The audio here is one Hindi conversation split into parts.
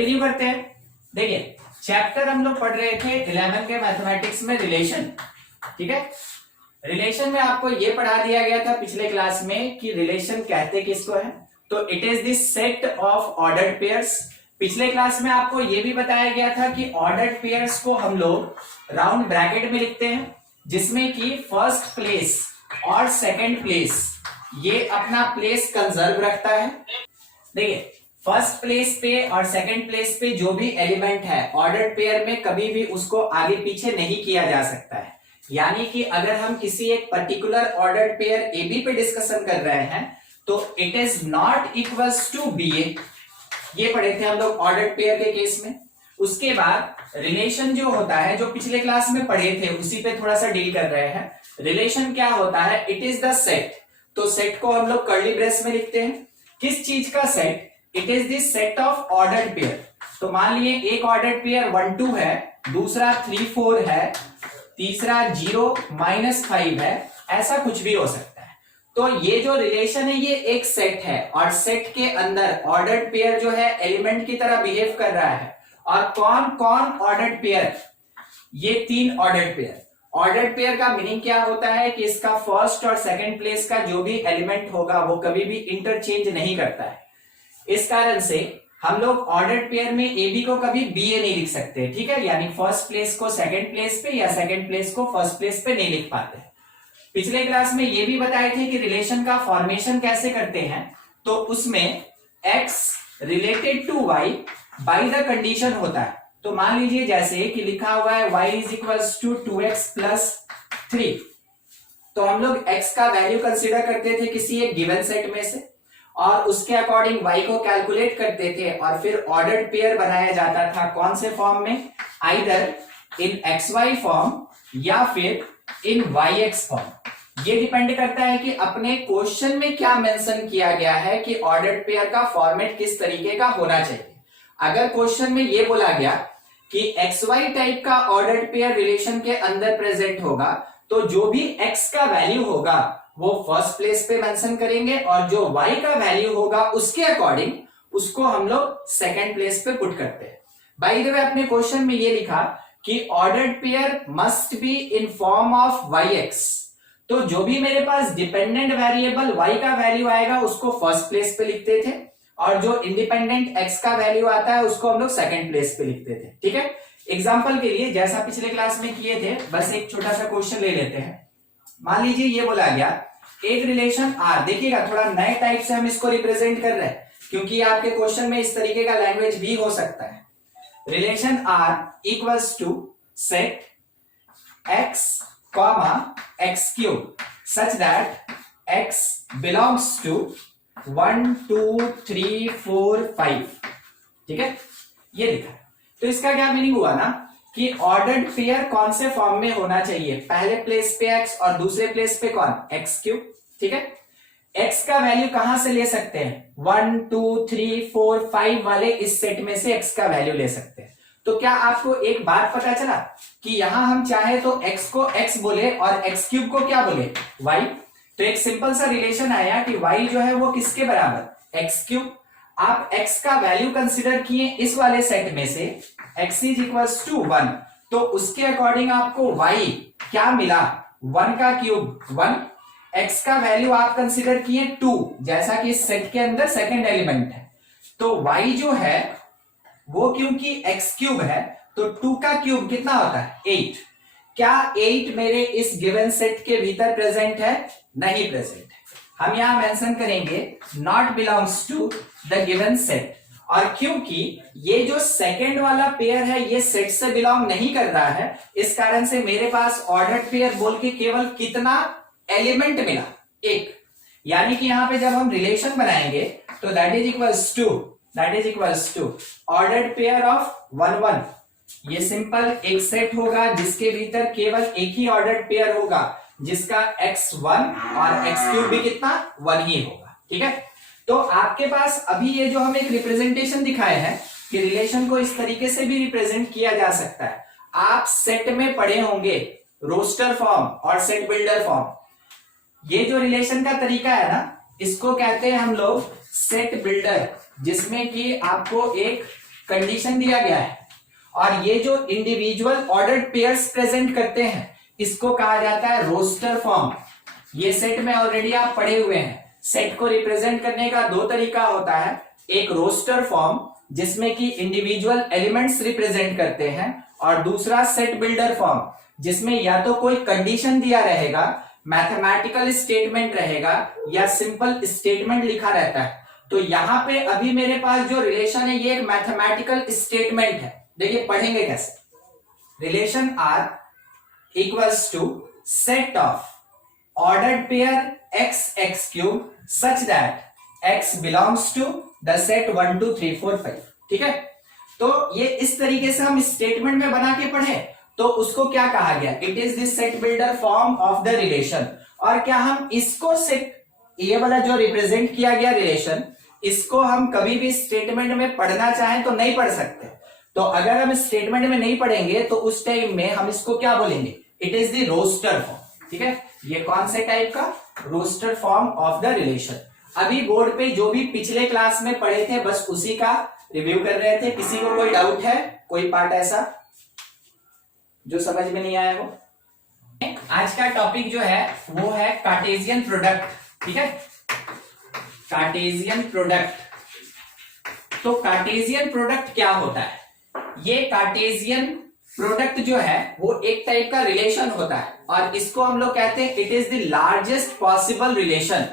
कंटिन्यू करते हैं। देखिए चैप्टर हम लोग पढ़ रहे थे 11 के मैथमेटिक्स में रिलेशन, ठीक है। रिलेशन में आपको ये पढ़ा दिया गया था पिछले क्लास में कि रिलेशन कहते किसको है, तो it is the set of ordered pairs. पिछले क्लास में आपको ये भी बताया गया था कि ऑर्डर्ड पेयर्स को हम लोग राउंड ब्रैकेट में लिखते हैं, जिसमें कि फर्स्ट प्लेस और सेकंड प्लेस ये अपना प्लेस कंजर्व रखता है। देखिए फर्स्ट प्लेस पे और सेकंड प्लेस पे जो भी एलिमेंट है ऑर्डर्ड पेयर में कभी भी उसको आगे पीछे नहीं किया जा सकता है। यानी कि अगर हम किसी एक particular ordered pair A B पे डिस्कशन कर रहे हैं तो it is not equals to B A, ये पढ़े थे हम लोग ऑर्डर्ड पेयर के केस में। उसके बाद रिलेशन जो होता है, जो पिछले क्लास में पढ़े थे उसी पे थोड़ा सा डील कर रहे हैं। रिलेशन क्या होता है, इट इज द सेट, तो सेट को हम लोग कर्ली ब्रेस में लिखते हैं। किस चीज का set, it is the set of ordered pair. तो मान लिए एक ऑर्डर्ड पेयर 1 2 है, दूसरा 3 4 है, तीसरा 0 -5 है, ऐसा कुछ भी हो सकता है। तो ये जो रिलेशन है ये एक सेट है और सेट के अंदर ऑर्डर्ड पेयर जो है एलिमेंट की तरह बिहेव कर रहा है। और कौन कौन ऑर्डर्ड पेयर, ये 3 ऑर्डर्ड पेयर। ऑर्डर्ड पेयर का मीनिंग क्या होता है कि इसका फर्स्ट और सेकंड प्लेस का जो भी एलिमेंट होगा वो कभी भी इंटरचेंज नहीं करता है। इस कारण से हम लोग ऑर्डर्ड पेयर में ए बी को कभी बी ए नहीं लिख सकते, ठीक है। यानी फर्स्ट प्लेस को सेकंड प्लेस पे या सेकंड प्लेस को फर्स्ट प्लेस पे नहीं लिख पाते। पिछले क्लास में ये भी बताए थे कि रिलेशन का फॉर्मेशन कैसे करते हैं, तो उसमें x related to y by the condition होता है। तो मान लीजिए जैसे कि लिखा हुआ है y is equals to 2x plus 3, तो हम लोग x का वैल्यू कंसीडर करते थे किसी एक गिवन सेट में से और उसके अकॉर्डिंग y को कैलकुलेट करते थे और फिर ऑर्डर्ड पेयर बनाया जाता था। कौन से फॉर्म में, आइदर इन xy फॉर्म या फिर इन yx फॉर्म। ये डिपेंड करता है कि अपने क्वेश्चन में क्या मेंशन किया गया है कि ऑर्डर्ड पेयर का फॉर्मेट किस तरीके का होना चाहिए। अगर क्वेश्चन में ये बोला गया कि xy टाइप का ऑर्डर्ड पेयर रिलेशन के अंदर प्रेजेंट होगा, तो जो भी x का वैल्यू होगा वो फर्स्ट प्लेस पे मेंशन करेंगे और जो y का वैल्यू होगा उसके अकॉर्डिंग उसको हम लोग सेकंड प्लेस पे पुट करते हैं। बाय द वे अपने क्वेश्चन में ये लिखा कि ordered pair must be in form of yx, तो जो भी मेरे पास डिपेंडेंट वेरिएबल y का वैल्यू आएगा उसको फर्स्ट प्लेस पे लिखते थे और जो इंडिपेंडेंट x का वैल्यू आता है उसको हम लोग सेकंड प्लेस पे लिखते थे, ठीक है। एग्जांपल के लिए जैसा पिछले क्लास में किए थे, बस एक छोटा सा क्वेश्चन ले लेते हैं। मान लीजिए ये बोला गया एक रिलेशन R, देखिएगा थोड़ा नए टाइप से हम इसको रिप्रेजेंट कर रहे हैं क्योंकि आपके क्वेश्चन में इस तरीके का लैंग्वेज भी हो सकता है। Relation R equals to set x comma x cube such that x belongs to 1 2 3 4 5, ठीक है, ये लिखा है। तो इसका क्या मीनिंग हुआ ना कि ऑर्डर्ड पेयर कौन से फॉर्म में होना चाहिए, पहले प्लेस पे x और दूसरे प्लेस पे कौन, x क्यूब, ठीक है। x का वैल्यू कहां से ले सकते हैं, 1 2 3 4 5 वाले इस सेट में से x का वैल्यू ले सकते हैं। तो क्या आपको एक बात पता चला कि यहां हम चाहे तो x को x बोले और x क्यूब को क्या बोले, y। तो एक सिंपल सा रिलेशन आया कि y जो है वो किसके बराबर, x क्यूब। आप x का वैल्यू कंसिडर किए इस वाले सेट में से, x इज इक्वल्स टू 1, तो उसके अकॉर्डिंग आपको y क्या मिला, 1 का क्यूब 1, x का वैल्यू आप कंसिडर किए 2, जैसा कि इस सेट के अंदर सेकंड एलिमेंट है। तो y जो है वो क्योंकि x क्यूब है तो 2 का क्यूब कितना होता है, 8। क्या 8 मेरे इस गिवन सेट के भीतर प्रेजेंट है, नहीं प्रेजेंट है। हम यहां मेंशन करेंगे not belongs to the given set, और क्योंकि ये जो सेकंड वाला पेयर है ये सेट से बिलोंग नहीं कर रहा है, इस कारण से मेरे पास ऑर्डर्ड पेयर बोल के केवल कितना एलिमेंट मिला, एक। यानी कि यहां पे जब हम रिलेशन बनाएंगे तो that is equals to ordered pair of 1 1। ये सिंपल एक सेट होगा जिसके भीतर केवल एक ही ऑर्डर्ड पेयर होगा जिसका x1 और x क्यूब भी कितना 1 ही होगा, ठीक है। तो आपके पास अभी ये जो हम एक रिप्रेजेंटेशन दिखाए हैं कि रिलेशन को इस तरीके से भी रिप्रेजेंट किया जा सकता है। आप सेट में पढ़े होंगे रोस्टर फॉर्म और सेट बिल्डर फॉर्म। ये जो रिलेशन का तरीका है ना, इसको कहते हैं हम लोग सेट बिल्डर, जिसमें कि आपको एक कंडीशन दिया गया है और ये जो इंडिविजुअल ऑर्डर्ड पेयर्स प्रेजेंट करते हैं इसको कहा जाता है रोस्टर फॉर्म। ये सेट में ऑलरेडी आप पढ़े हुए हैं। सेट को रिप्रेजेंट करने का दो तरीका होता है, एक रोस्टर फॉर्म जिसमें कि इंडिविजुअल एलिमेंट्स रिप्रेजेंट करते हैं और दूसरा सेट बिल्डर फॉर्म जिसमें या तो कोई कंडीशन दिया रहेगा, मैथमेटिकल स्टेटमेंट रहेगा या सिंपल स्टेटमेंट लिखा रहता है। तो यहां पे अभी मेरे पास जो रिलेशन है ये एक मैथमेटिकल स्टेटमेंट है। देखिए पढ़ेंगे कैसे। Relation R equals to set of ordered pair x x cube such that x belongs to the set 1 2 3 4 5। ठीक है, तो ये इस तरीके से हम स्टेटमेंट में बना के पढ़े तो उसको क्या कहा गया, it is the set builder form of the relation. और क्या हम इसको सेट, ये वाला जो रिप्रेजेंट किया गया रिलेशन, इसको हम कभी भी स्टेटमेंट में पढ़ना चाहें तो नहीं पढ़ सकते। तो अगर हम स्टेटमेंट में नहीं पढ़ेंगे तो उस टाइम में हम इसको क्या बोलेंगे, it is the roster form. ठीक है, ये कौन से टाइप का, roster form of the relation. अभी बोर्ड पे जो भी पिछले क्लास में पढ़े थे बस उसी का रिव्यू कर रहे थे। किसी को कोई डाउट है, कोई पार्ट ऐसा जो समझ में नहीं आया हो? आज का टॉपिक जो है वो है कार्टेशियन प्रोडक्ट। ठीक है, कार्टेशियन प्रोडक्ट। तो कार्टेशियन प्रोडक्ट क्या होता है? ये कार्टेशियन प्रोडक्ट जो है वो एक टाइप का रिलेशन होता है और इसको हम लोग कहते हैं it is the largest possible relation.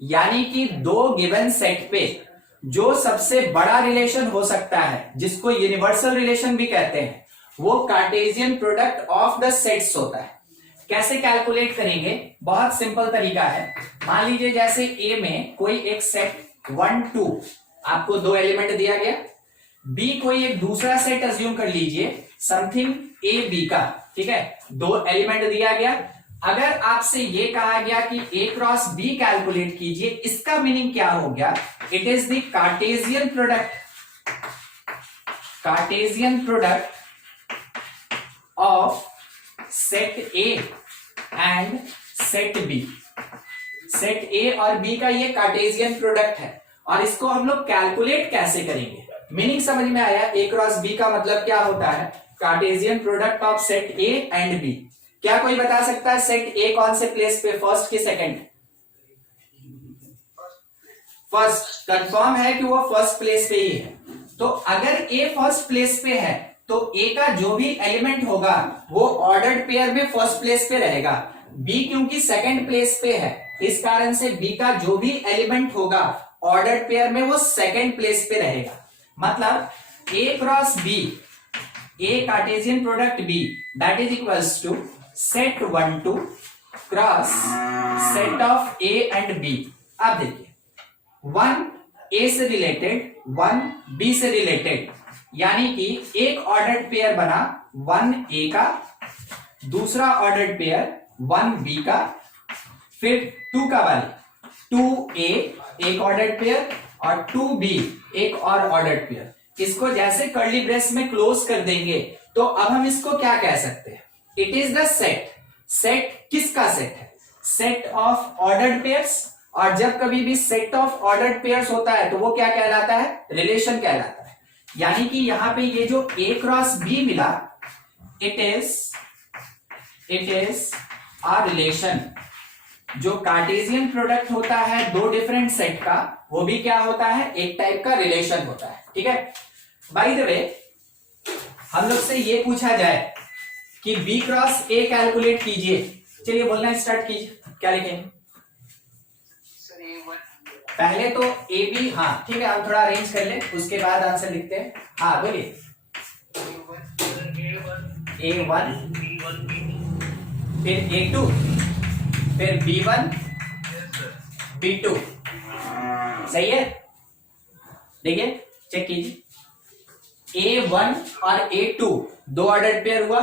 यानी कि दो गिवन सेट पे जो सबसे बड़ा रिलेशन हो सकता है, जिसको यूनिवर्सल रिलेशन भी कहते हैं, वो Cartesian product of the sets होता है। कैसे कैलकुलेट करेंगे? बहुत सिंपल तरीका है। मान लीजिए जैसे ए में कोई एक सेट 1 2 आपको दो एलिमेंट दिया गया, बी कोई एक दूसरा सेट अज्यूम कर लीजिए समथिंग ए बी का। ठीक है, दो एलिमेंट दिया गया। अगर आपसे ये कहा गया कि ए क्रॉस बी कैलकुलेट कीजिए, इसका मीनिंग क्या हो गया, it is the Cartesian product, Cartesian product of set A and set B. Set A और बी का ये कार्टेशियन प्रोडक्ट है और इसको हम लोग कैलकुलेट कैसे करेंगे? मीनिंग समझ में आया? ए क्रॉस बी का मतलब क्या होता है, Cartesian product of set A and B. क्या कोई बता सकता है सेट ए कौन से प्लेस पे, फर्स्ट की सेकंड? फर्स्ट। कंफर्म है कि वो फर्स्ट प्लेस पे ही है। तो अगर ए फर्स्ट प्लेस पे है तो ए का जो भी एलिमेंट होगा वो ऑर्डर्ड पेयर में फर्स्ट प्लेस पे रहेगा। बी क्योंकि सेकंड प्लेस पे है इस कारण से बी का जो भी एलिमेंट होगा ऑर्डर्ड पेयर में वो सेकंड प्लेस पे रहेगा। मतलब A cross B, A Cartesian product B, that is equals to set 1 2 cross set of A and B. आप देखिए 1 ए से रिलेटेड 1 बी से रिलेटेड, यानी कि एक ऑर्डर्ड पेयर बना 1 ए का, दूसरा ऑर्डर्ड पेयर 1 बी का, फिर 2 का वाले 2 ए एक ऑर्डर्ड पेयर और 2 बी एक और ऑर्डर्ड पेयर। इसको जैसे कर्ली ब्रेस में क्लोज कर देंगे तो अब हम इसको क्या कह सकते हैं, it is the set. Set किसका सेट है? Set of ordered pairs. और जब कभी भी सेट ऑफ ऑर्डर्ड पेयर्स होता है तो वो क्या कहलाता है, रिलेशन कहलाता है। यानी कि यहां पे ये जो ए क्रॉस बी मिला, इट इज अ रिलेशन। जो कार्टेशियन प्रोडक्ट होता है दो डिफरेंट सेट का, वो भी क्या होता है, एक टाइप का रिलेशन होता है। ठीक है, बाय द वे हम लोग से ये पूछा जाए कि बी क्रॉस ए कैलकुलेट कीजिए, चलिए बोलना स्टार्ट कीजिए, क्या लिखेंगे? पहले तो ए बी, हाँ ठीक है, हम थोड़ा अरेंज कर ले उसके बाद आंसर लिखते हैं। हाँ बोलिए। A1, फिर A2, फिर B1, B2, सही है? देखिए चेक कीजिए, A1 और A2 दो ऑर्डर्ड पेयर हुआ,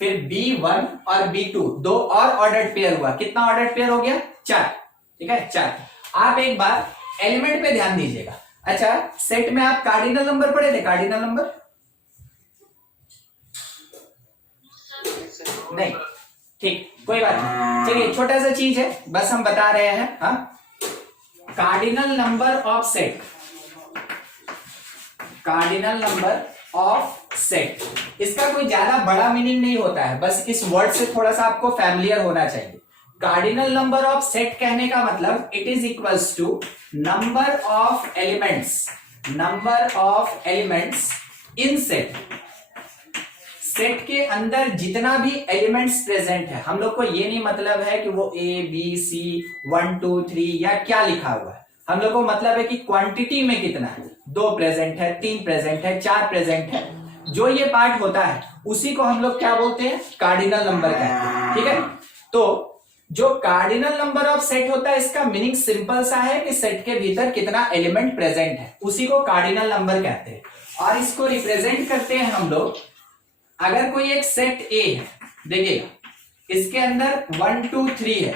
फिर B1 और B2 दो और ऑर्डर्ड पेयर हुआ। कितना ऑर्डर्ड पेयर हो गया? 4। ठीक है, 4। आप एक बार एलिमेंट पे ध्यान दीजिएगा। अच्छा, सेट में आप कार्डिनल नंबर पढ़े थे? कार्डिनल नंबर नहीं, ठीक, कोई बात नहीं, चलिए छोटा सा चीज है बस हम बता रहे हैं। हाँ, cardinal number of set, cardinal number of set. इसका कोई ज्यादा बड़ा मीनिंग नहीं होता है, बस इस वर्ड से थोड़ा सा आपको फैमिलियर होना चाहिए। कार्डिनल नंबर ऑफ सेट कहने का मतलब it is equals to number of elements in set. Set के अंदर जितना भी एलिमेंट्स प्रेजेंट है, हम लोग को ये नहीं मतलब है कि वो ए बी सी 1 2 3 या क्या लिखा हुआ है, हम लोग को मतलब है कि क्वांटिटी में कितना है, 2 प्रेजेंट है, 3 प्रेजेंट है, 4 प्रेजेंट है, जो ये पार्ट होता है उसी को हम लोग क्या बोलते हैं, कार्डिनल नंबर कहते हैं। ठीक है, तो जो कार्डिनल नंबर ऑफ सेट होता है इसका मीनिंग सिंपल सा है कि सेट के भीतर कितना एलिमेंट प्रेजेंट है, उसी को कार्डिनल नंबर कहते हैं। और इसको रिप्रेजेंट करते हैं हम लोग, अगर कोई एक सेट ए है, देखिएगा इसके अंदर 1 2 3 है,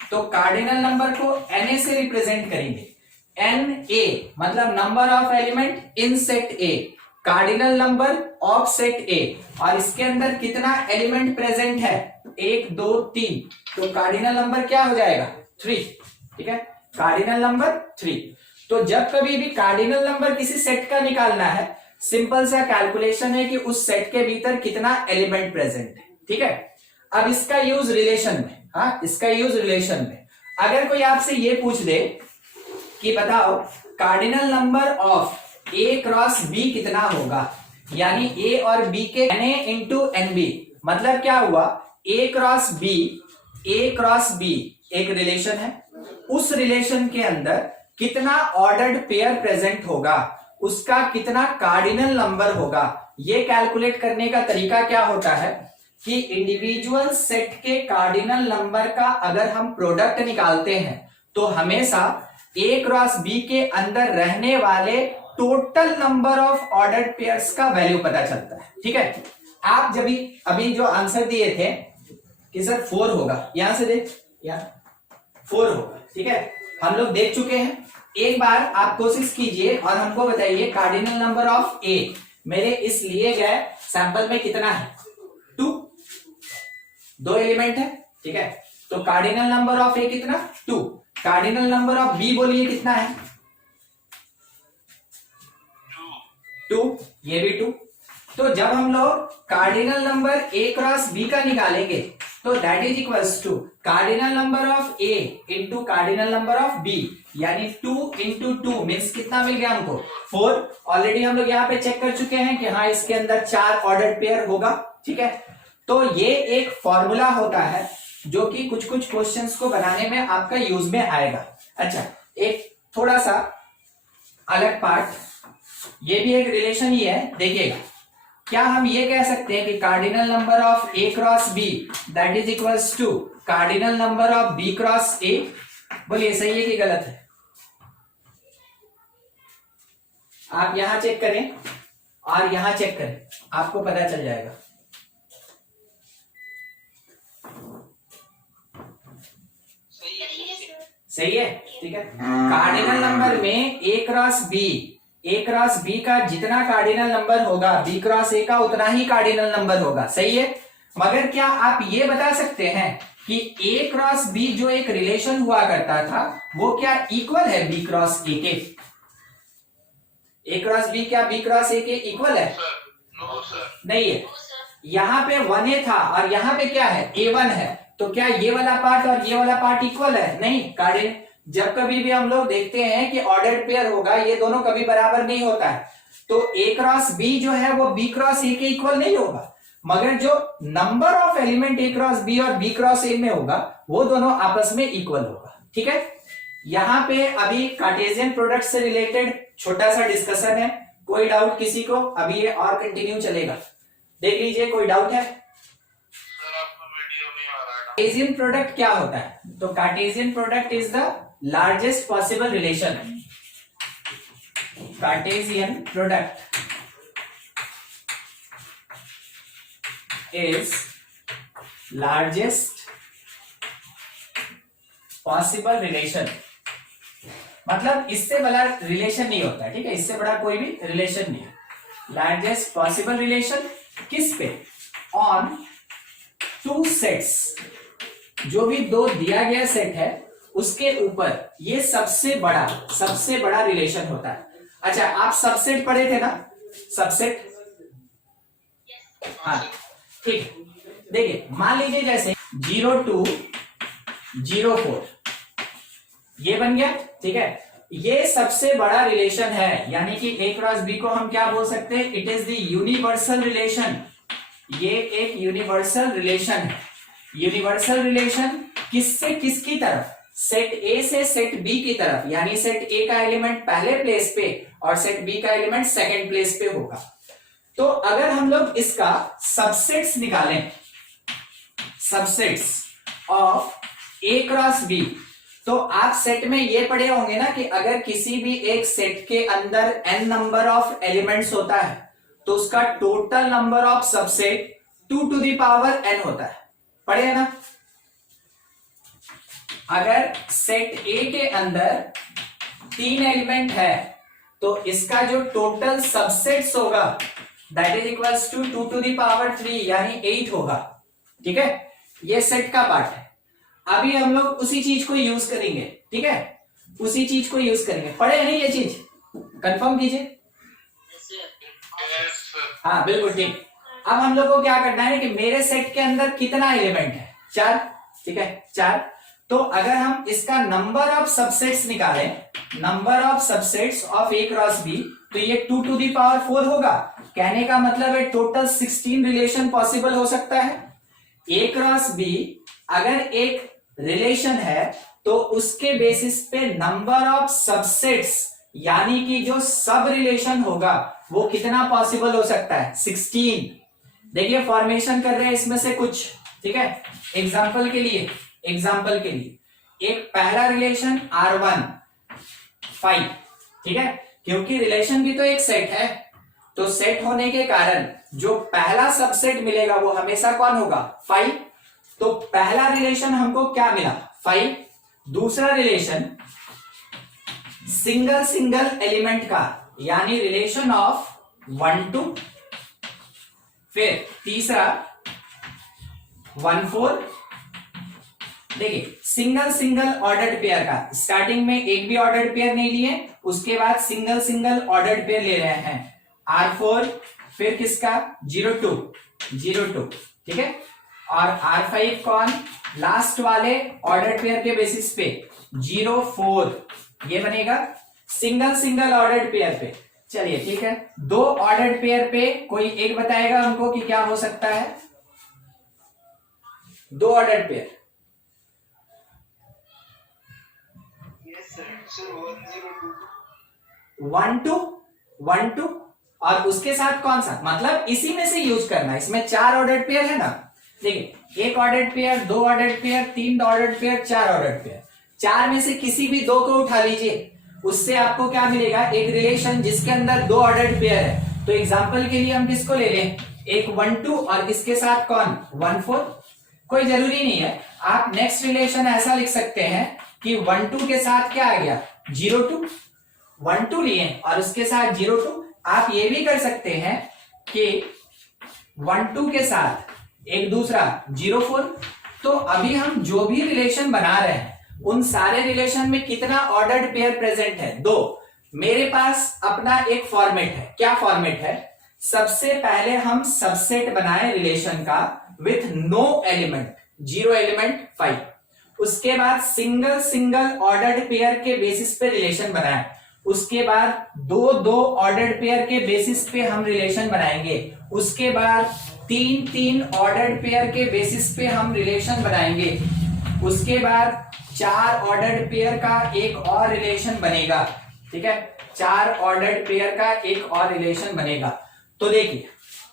तो कार्डिनल नंबर को Na से रिप्रेजेंट करेंगे। Na मतलब number of element in set A, cardinal number of set A, और इसके अंदर कितना एलिमेंट प्रेजेंट है, 1 2 3, तो कार्डिनल नंबर क्या हो जाएगा, 3। ठीक है, कार्डिनल नंबर 3। तो जब कभी भी कार्डिनल नंबर किसी सेट का निकालना है, सिंपल सा कैलकुलेशन है कि उस सेट के भीतर कितना एलिमेंट प्रेजेंट है। ठीक है, अब इसका यूज रिलेशन में, हाँ इसका यूज रिलेशन में, अगर कोई आपसे ये पूछ दे कि बताओ cardinal number of A cross B कितना होगा, यानी ए और बी के Na इंटू एनबी, मतलब क्या हुआ, ए क्रॉस बी एक रिलेशन है, उस रिलेशन के अंदर कितना ऑर्डर्ड पेयर प्रेजेंट होगा, उसका कितना कार्डिनल नंबर होगा, ये कैलकुलेट करने का तरीका क्या होता है कि इंडिविजुअल सेट के कार्डिनल नंबर का अगर हम प्रोडक्ट निकालते हैं तो हमेशा ए क्रॉस बी के अंदर रहने वाले total number of ordered pairs का वैल्यू पता चलता है। ठीक है, आप जब अभी जो आंसर दिए थे कि सर 4 होगा, यहां से देख, यहाँ 4 होगा। ठीक है, हम लोग देख चुके हैं। एक बार आप कोशिश कीजिए और हमको बताइए कार्डिनल नंबर ऑफ ए मेरे इस लिए गए सैंपल में कितना है, 2 एलिमेंट है। ठीक है, तो कार्डिनल नंबर ऑफ ए कितना, 2। कार्डिनल नंबर ऑफ बी बोलिए कितना है, 2, ये भी 2। तो जब हम लोग cardinal number A cross B का निकालेंगे तो that is equals to cardinal number of A into cardinal number of B, यानी 2 इंटू 2 मीन्स कितना मिल गया हमको, 4। ऑलरेडी हम लोग यहाँ पे चेक कर चुके हैं कि हाँ इसके अंदर 4 ऑर्डर्ड पेयर होगा। ठीक है, तो ये एक फॉर्मूला होता है जो कि कुछ कुछ क्वेश्चंस को बनाने में आपका यूज में आएगा। अच्छा, एक थोड़ा सा अलग पार्ट, ये भी एक रिलेशन ही है, देखिएगा क्या हम ये कह सकते हैं कि cardinal number of A cross B that is equals to cardinal number of B cross A, बोलिए सही है कि गलत है? आप यहां चेक करें और यहां चेक करें, आपको पता चल जाएगा। सही है, ठीक है। कार्डिनल नंबर में ए क्रॉस बी का जितना कार्डिनल नंबर होगा बी क्रॉस ए का उतना ही कार्डिनल नंबर होगा, सही है। मगर क्या आप ये बता सकते हैं कि ए क्रॉस बी जो एक रिलेशन हुआ करता था वो क्या इक्वल है बी क्रॉस ए के? ए क्रॉस बी क्या बी क्रॉस ए के इक्वल है? नहीं है। यहाँ पे 1a था और यहाँ पे क्या है, a1 है, तो क्या ये वाला पार्ट और ये वाला पार्ट इक्वल है? नहीं। कार्डिनल जब कभी भी हम लोग देखते हैं कि ऑर्डर्ड पेयर होगा, ये दोनों कभी बराबर नहीं होता है, तो ए क्रॉस बी जो है वो बी क्रॉस ए के इक्वल नहीं होगा, मगर जो number of element A cross B और बी क्रॉस ए में होगा वो दोनों आपस में इक्वल होगा। ठीक है, यहाँ पे अभी कार्टेशियन प्रोडक्ट से रिलेटेड छोटा सा डिस्कशन है, कोई डाउट किसी को? अभी ये और कंटिन्यू चलेगा, देख लीजिए, कोई डाउट है? कार्टेशियन प्रोडक्ट क्या होता है? तो Cartesian product is the largest possible relation. Cartesian product is largest possible relation, मतलब इससे बड़ा रिलेशन नहीं होता है। ठीक है, इससे बड़ा कोई भी रिलेशन नहीं है। लार्जेस्ट पॉसिबल रिलेशन किस पे? ऑन 2 सेट्स, जो भी 2 दिया गया सेट है उसके ऊपर ये सबसे बड़ा रिलेशन होता है। अच्छा, आप सबसेट पढ़े थे ना, सबसेट। हाँ ठीक, देखिए मान लीजिए जैसे 02 04 ये बन गया, ठीक है। ये सबसे बड़ा रिलेशन है, यानी कि A क्रॉस B को हम क्या बोल सकते हैं, it is the universal relation. ये एक यूनिवर्सल रिलेशन है। यूनिवर्सल रिलेशन किससे किसकी तरफ, सेट A से सेट B की तरफ, यानी सेट A का एलिमेंट पहले प्लेस पे और सेट B का एलिमेंट सेकंड प्लेस पे होगा। तो अगर हम लोग इसका सबसेट्स निकालें, subsets of A cross B, तो आप सेट में ये पढ़े होंगे ना कि अगर किसी भी एक सेट के अंदर n नंबर ऑफ एलिमेंट्स होता है तो उसका total number of subset 2 to the power n होता है, पढ़े है ना। अगर सेट A के अंदर 3 एलिमेंट है तो इसका जो टोटल सबसेट्स होगा that is equals to 2 to the power 3 यानी 8 होगा, ठीक है। ये सेट का पार्ट है। अभी हम लोग उसी चीज को यूज करेंगे, ठीक है, उसी चीज को यूज करेंगे। पढ़े नहीं ये चीज, कंफर्म कीजिए। हाँ बिल्कुल ठीक। अब हम लोग को क्या करना है कि मेरे सेट के अंदर कितना एलिमेंट है, 4, ठीक है 4। तो अगर हम इसका नंबर ऑफ सबसेट्स निकालें, number of subsets of A cross B, तो ये 2 टू द पावर 4 होगा। कहने का मतलब है टोटल 16 रिलेशन पॉसिबल हो सकता है। A क्रॉस B अगर एक रिलेशन है तो उसके बेसिस पे नंबर ऑफ सबसेट्स यानी कि जो सब रिलेशन होगा वो कितना पॉसिबल हो सकता है, 16। देखिए फॉर्मेशन कर रहे हैं इसमें से कुछ, ठीक है। एग्जांपल के लिए एक पहला रिलेशन R1 5, ठीक है, क्योंकि रिलेशन भी तो एक सेट है, तो सेट होने के कारण जो पहला सबसेट मिलेगा वो हमेशा कौन होगा, 5। तो पहला रिलेशन हमको क्या मिला, 5। दूसरा रिलेशन सिंगल सिंगल एलिमेंट का, यानी रिलेशन ऑफ 1 2। फिर तीसरा 1 4। देखिए सिंगल सिंगल ऑर्डर्ड पेयर का, स्टार्टिंग में एक भी ऑर्डर्ड पेयर नहीं लिए, उसके बाद सिंगल सिंगल ऑर्डर्ड पेयर ले रहे हैं, R4। फिर किसका 02 02, ठीक है। और R5 कौन, लास्ट वाले ऑर्डर्ड पेयर के बेसिस पे 04, ये बनेगा सिंगल सिंगल ऑर्डर्ड पेयर पे। चलिए ठीक है, 2 ऑर्डर्ड पेयर पे कोई एक बताएगा हमको कि क्या हो सकता है, 2 ऑर्डर्ड पेयर। वन टू और उसके साथ कौन सा, मतलब इसी में से यूज करना है। इसमें 4 ऑर्डर्ड पेयर है ना, देखिए 1 ordered pair, 2 ordered pair, 3 ordered pair, 4 ordered pair. 4 में से किसी भी 2 को उठा लीजिए, उससे आपको क्या मिलेगा, एक रिलेशन जिसके अंदर 2 ऑर्डर्ड पेयर है। तो एग्जांपल के लिए हम किसको ले लें, एक 1 2 और इसके साथ कौन 1 4। कोई जरूरी नहीं है, आप नेक्स्ट रिलेशन ऐसा लिख सकते हैं कि 1 2 के साथ क्या आ गया 0 2, 1 2 लिए और उसके साथ 0 2। आप ये भी कर सकते हैं कि 1 2 के साथ एक दूसरा 0 4। तो अभी हम जो भी रिलेशन बना रहे हैं उन सारे रिलेशन में कितना ऑर्डर्ड पेयर प्रेजेंट है, 2। मेरे पास अपना एक फॉर्मेट है, क्या फॉर्मेट है, सबसे पहले हम सबसेट बनाए रिलेशन का विथ नो एलिमेंट, 0 एलिमेंट 5। उसके बाद सिंगल सिंगल ऑर्डर्ड पेयर के बेसिस पे रिलेशन बनाए। उसके बाद 2 ऑर्डर्ड पेयर के बेसिस पे हम रिलेशन बनाएंगे। उसके बाद 3 ऑर्डर्ड पेयर के बेसिस पे हम रिलेशन बनाएंगे। उसके बाद 4 ऑर्डर्ड पेयर का एक और रिलेशन बनेगा, ठीक है, 4 ऑर्डर्ड पेयर का एक और रिलेशन बनेगा। तो देखिए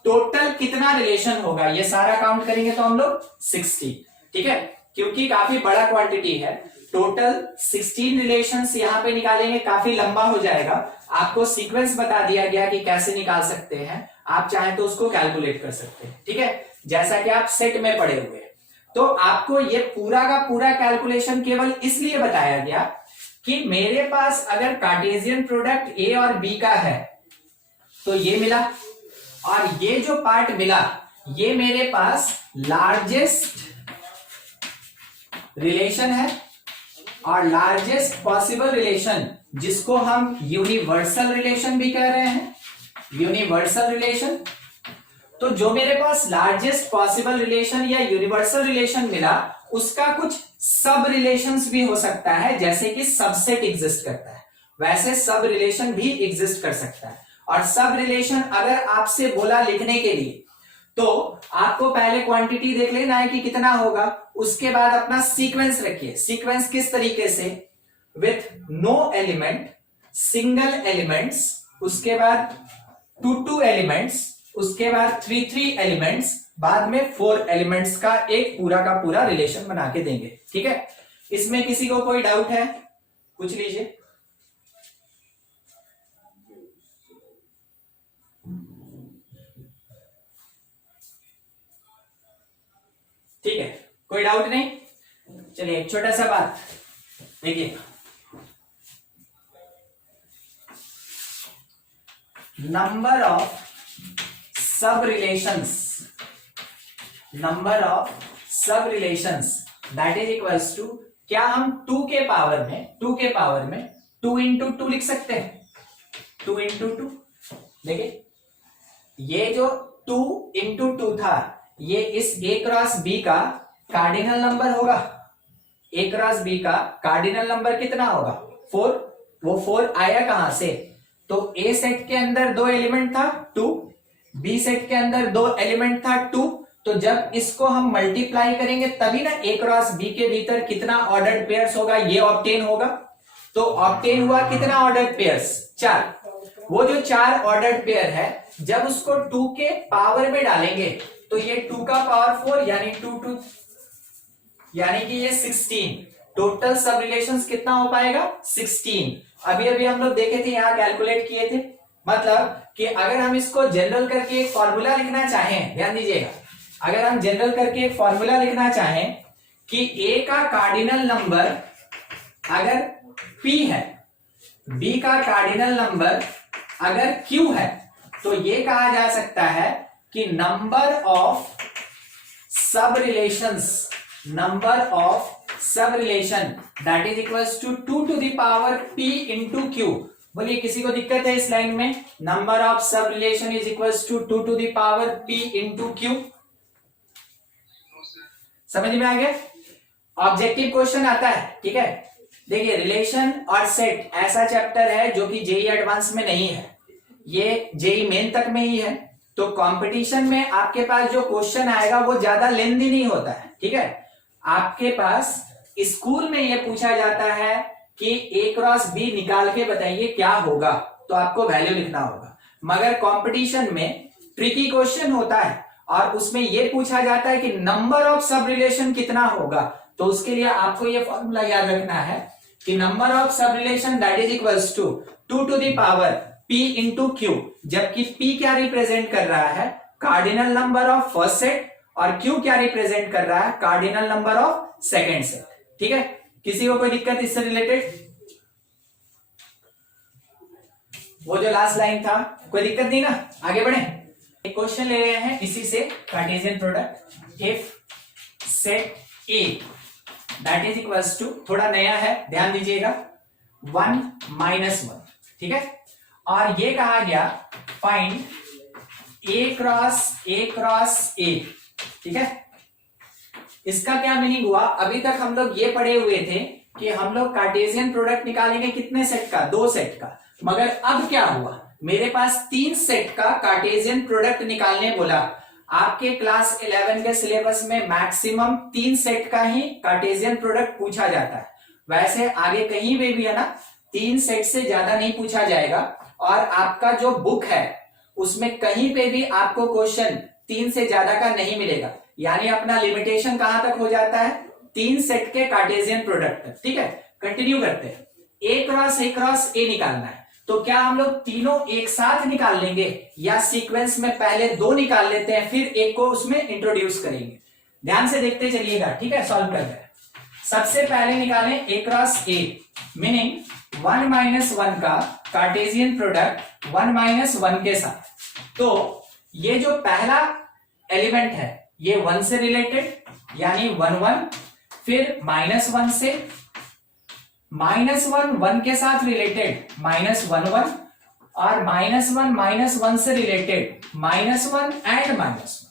टोटल कितना रिलेशन होगा, ये सारा काउंट करेंगे तो हम लोग 60, ठीक है, क्योंकि काफी बड़ा क्वांटिटी है। टोटल 16 रिलेशंस यहां पे निकालेंगे, काफी लंबा हो जाएगा। आपको सीक्वेंस बता दिया गया कि कैसे निकाल सकते हैं, आप चाहें तो उसको कैलकुलेट कर सकते हैं, ठीक है, जैसा कि आप सेट में पढ़े हुए। तो आपको ये पूरा का पूरा कैलकुलेशन केवल इसलिए बताया गया कि मेरे पास अगर कार्टेशियन प्रोडक्ट ए और बी का है तो ये मिला, और ये जो पार्ट मिला ये मेरे पास लार्जेस्ट रिलेशन है, और लार्जेस्ट पॉसिबल रिलेशन जिसको हम यूनिवर्सल रिलेशन भी कह रहे हैं, यूनिवर्सल रिलेशन। तो जो मेरे पास लार्जेस्ट पॉसिबल रिलेशन या यूनिवर्सल रिलेशन मिला उसका कुछ सब रिलेशंस भी हो सकता है, जैसे कि सबसेट एग्जिस्ट करता है वैसे सब रिलेशन भी एग्जिस्ट कर सकता है। और सब रिलेशन अगर आपसे बोला लिखने के लिए तो आपको पहले क्वांटिटी देख लेना है कि कितना होगा, उसके बाद अपना सीक्वेंस रखिए। सीक्वेंस किस तरीके से, with no element, single elements, उसके बाद 2 एलिमेंट्स, उसके बाद 3 एलिमेंट्स, बाद में 4 एलिमेंट्स का एक पूरा का पूरा रिलेशन बना के देंगे। ठीक है, इसमें किसी को कोई डाउट है पूछ लीजिए। ठीक है, कोई डाउट नहीं। चलिए एक छोटा सा बात देखिए, नंबर ऑफ सब रिलेशंस, नंबर ऑफ सब relations that is equals to, क्या हम 2 के पावर में 2 इंटू 2 लिख सकते हैं? 2 इंटू 2, देखिए ये जो 2 इंटू 2 था ये इस A क्रॉस B का कार्डिनल नंबर होगा। A क्रॉस B का कार्डिनल नंबर कितना होगा? 4। वो 4 आया कहां से? तो A सेट के अंदर 2 एलिमेंट था 2, B सेट के अंदर 2 एलिमेंट था 2, तो जब इसको हम मल्टीप्लाई करेंगे तभी ना A क्रॉस B के भीतर कितना ऑर्डर्ड पेयर्स होगा ये ऑब्टेन होगा। तो ऑब्टेन हुआ कितना ऑर्डर्ड पेयर्स? 4। वो जो 4 ऑर्डर्ड पेयर है जब उसको 2 के पावर में डालेंगे तो ये 2 का पावर 4 यानी 2 यानी कि ये 16। टोटल सब रिलेशंस कितना हो पाएगा? 16। अभी अभी हम लोग देखे थे, यहां कैलकुलेट किए थे। मतलब कि अगर हम इसको जनरल करके एक फॉर्मूला लिखना चाहें, ध्यान दीजिएगा, अगर हम जनरल करके एक फॉर्मूला लिखना चाहें कि A का कार्डिनल नंबर अगर P है, B का कार्डिनल नंबर अगर Q है, तो ये कहा जा सकता है कि नंबर ऑफ सब रिलेशंस, नंबर ऑफ सब relation that is equals to 2 to the power P into Q। बोलिए किसी को दिक्कत है इस लाइन में? नंबर ऑफ सब relation is equals to 2 to the power P into Q। समझ में आ गया? ऑब्जेक्टिव क्वेश्चन आता है। ठीक है, देखिए रिलेशन और सेट ऐसा चैप्टर है जो कि जेई एडवांस में नहीं है, ये जेई मेन तक में ही है। तो कंपटीशन में आपके पास जो क्वेश्चन आएगा वो ज्यादा लेंथी नहीं होता है। ठीक है, आपके पास स्कूल में ये पूछा जाता है कि A क्रॉस B निकाल के बताइए क्या होगा, तो आपको वैल्यू लिखना होगा। मगर कंपटीशन में ट्रिकी क्वेश्चन होता है और उसमें यह पूछा जाता है कि नंबर ऑफ सब रिलेशन कितना होगा, तो उसके लिए आपको यह फॉर्मूला याद रखना है कि नंबर ऑफ सब relation that is equals to 2 to the power P into Q, जबकि P क्या रिप्रेजेंट कर रहा है? Cardinal number of first set, और Q क्या रिप्रेजेंट कर रहा है? Cardinal number of second set. ठीक है, किसी को कोई दिक्कत इससे रिलेटेड? वो जो लास्ट लाइन था कोई दिक्कत नहीं ना? आगे बढ़े, एक क्वेश्चन ले रहे हैं इसी से, Cartesian product if set A that is equals to, थोड़ा नया है ध्यान दीजिएगा, 1 - 1। ठीक है, और ये कहा गया फाइंड A क्रॉस A। ठीक है, इसका क्या मीनिंग हुआ? अभी तक हम लोग ये पढ़े हुए थे कि हम लोग कार्टेशियन प्रोडक्ट निकालेंगे कितने सेट का? 2 सेट का। मगर अब क्या हुआ, मेरे पास 3 सेट का कार्टेशियन प्रोडक्ट निकालने बोला। आपके क्लास 11 के सिलेबस में मैक्सिमम 3 सेट का ही कार्टेशियन प्रोडक्ट पूछा जाता है। वैसे आगे कहीं भी है ना 3 सेट से ज्यादा नहीं पूछा जाएगा, और आपका जो बुक है उसमें कहीं पे भी आपको क्वेश्चन 3 से ज्यादा का नहीं मिलेगा। यानी अपना लिमिटेशन कहां तक हो जाता है? 3 सेट के कार्टेशियन प्रोडक्ट तक। ठीक है, कंटिन्यू करते हैं। A क्रॉस A निकालना है, तो क्या हम लोग तीनों एक साथ निकाल लेंगे या सीक्वेंस में पहले 2 निकाल लेते हैं फिर एक को उसमें इंट्रोड्यूस करेंगे? ध्यान से देखते चलिएगा। ठीक है, सॉल्व कर रहे हैं। सबसे पहले निकालें A क्रॉस A, मीनिंग 1 - 1 का कार्टेशियन प्रोडक्ट 1 - 1 के साथ। तो ये जो पहला एलिमेंट है ये 1 से रिलेटेड यानी 1 1, फिर -1 से -1 1 के साथ रिलेटेड -1 1, और -1 से रिलेटेड -1 एंड -1।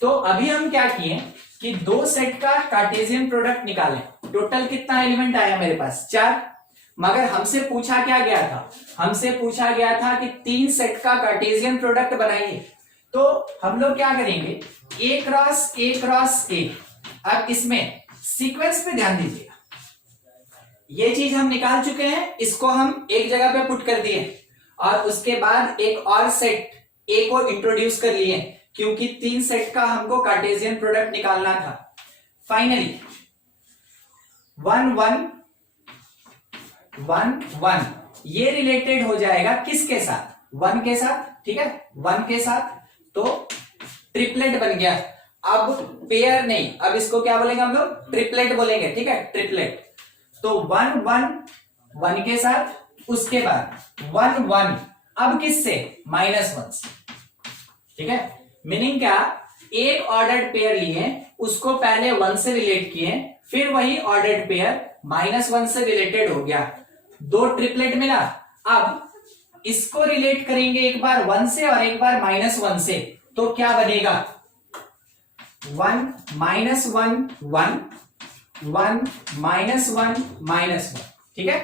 तो अभी हम क्या किए कि दो सेट का कार्टेशियन प्रोडक्ट निकालें। टोटल कितना एलिमेंट आया मेरे पास? 4। मगर हमसे पूछा क्या गया था? हमसे पूछा गया था कि 3 सेट का कार्टेशियन प्रोडक्ट बनाइए। तो हम लोग क्या करेंगे, A cross A cross A। अब इसमें सीक्वेंस पे ध्यान दीजिएगा, ये चीज हम निकाल चुके हैं, इसको हम एक जगह पे पुट कर दिए और उसके बाद एक और सेट A को इंट्रोड्यूस कर लिए, क्योंकि 3 सेट का हमको कार्टेशियन प्रोडक्ट निकालना था। फाइनली 1 1 1 1 ये रिलेटेड हो जाएगा किसके साथ? 1 के साथ। ठीक है, 1 के साथ तो ट्रिपलेट बन गया। अब पेयर नहीं, अब इसको क्या बोलेंगे हम लोग? ट्रिपलेट बोलेंगे। ठीक है, ट्रिपलेट। तो 1 1 1 के साथ, उसके बाद 1 1 अब किससे? -1 से। ठीक है, मीनिंग क्या? एक ऑर्डर्ड पेयर लिए, उसको पहले 1 से रिलेट किए, फिर वही ऑर्डर्ड पेयर -1 से रिलेटेड हो गया, 2 ट्रिपलेट मिला। अब इसको रिलेट करेंगे एक बार 1 से और एक बार -1 से, तो क्या बनेगा? 1 -1 1 1 -1 -1। ठीक है,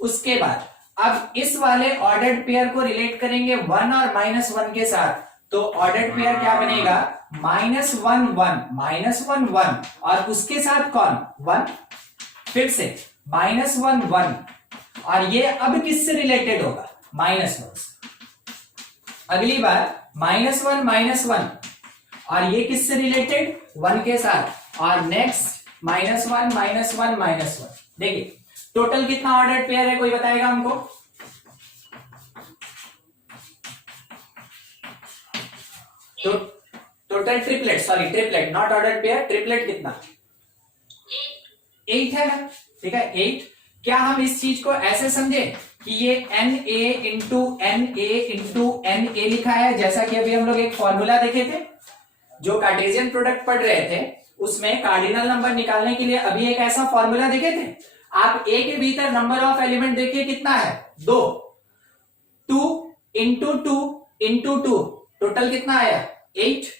उसके बाद अब इस वाले ऑर्डर्ड पेयर को रिलेट करेंगे 1 और -1 के साथ, तो ऑर्डर्ड पेयर क्या बनेगा? -1 1 1 और उसके साथ कौन? 1। फिर से -1 1 और ये अब किससे रिलेटेड होगा? -1 से। अगली बार -1 -1 और ये किससे रिलेटेड? 1 के साथ। और नेक्स्ट -1 -1 -1। देखिए टोटल कितना ऑर्डर्ड पेयर है, कोई बताएगा हमको? तो total triplet, sorry triplet not ordered pair, triplet कितना? 8 है ना। ठीक है, 8। क्या हम इस चीज को ऐसे समझे कि ये Na into Na into Na लिखा है, जैसा कि अभी हम लोग एक फॉर्मूला देखे थे जो कार्टेशियन प्रोडक्ट पढ़ रहे थे, उसमें कार्डिनल नंबर निकालने के लिए अभी एक ऐसा फॉर्मूला देखे थे। आप A के भीतर नंबर ऑफ एलिमेंट देखिए कितना है? 2। 2 इंटू 2 इंटू 2, टोटल कितना आया? 8।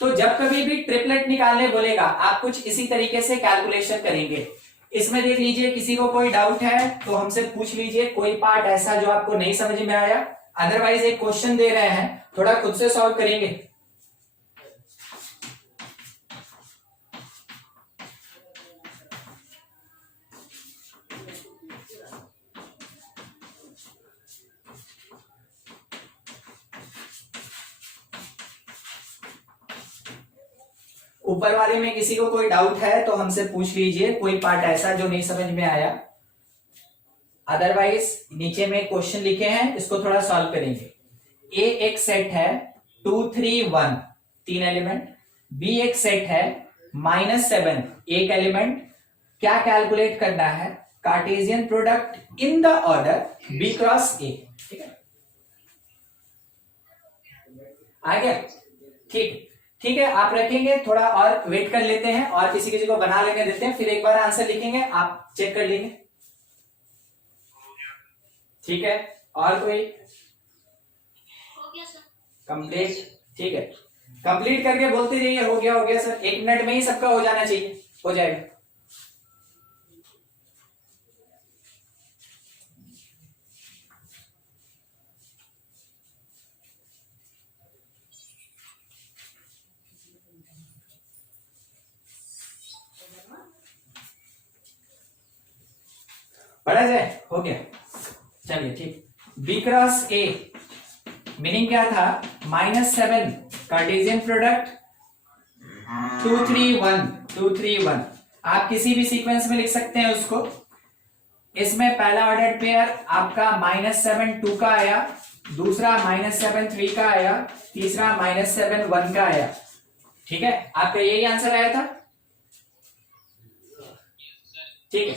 तो जब कभी भी ट्रिपलेट निकालने बोलेगा, आप कुछ इसी तरीके से कैलकुलेशन करेंगे। इसमें देख लीजिए, किसी को कोई डाउट है तो हमसे पूछ लीजिए, कोई पार्ट ऐसा जो आपको नहीं समझ में आया। अदरवाइज एक क्वेश्चन दे रहे हैं, थोड़ा खुद से सॉल्व करेंगे। ऊपर वाले में किसी को कोई डाउट है तो हमसे पूछ लीजिए, कोई पार्ट ऐसा जो नहीं समझ में आया। अदरवाइज नीचे में क्वेश्चन लिखे हैं, इसको थोड़ा सॉल्व करेंगे। ए एक सेट है 2 3 1 3 एलिमेंट, बी एक सेट है -7 एक एलिमेंट। क्या कैलकुलेट करना है? Cartesian product in the order B cross A. ठीक है, आ गया? ठीक है, आप रखेंगे, थोड़ा और वेट कर लेते हैं और किसी किसी को बना लेने देते हैं, फिर एक बार आंसर लिखेंगे, आप चेक कर लेंगे। ठीक है, और कोई? हो गया सर। कंप्लीट? ठीक है, कंप्लीट करके बोलते जाइए हो गया सर। 1 मिनट में ही सबका हो जाना चाहिए, हो जाएगा। पढ़ा जाए? हो गया, चलिए ठीक। बी क्रॉस ए मीनिंग क्या था? -7 कार्टेशियन प्रोडक्ट 2 3 1 2 3 1। आप किसी भी सीक्वेंस में लिख सकते हैं उसको। इसमें पहला ऑर्डर पेयर आपका -7 2 का आया, दूसरा -7 3 का आया, तीसरा -7 1 का आया। ठीक है, आपका यही आंसर आया था। ठीक है,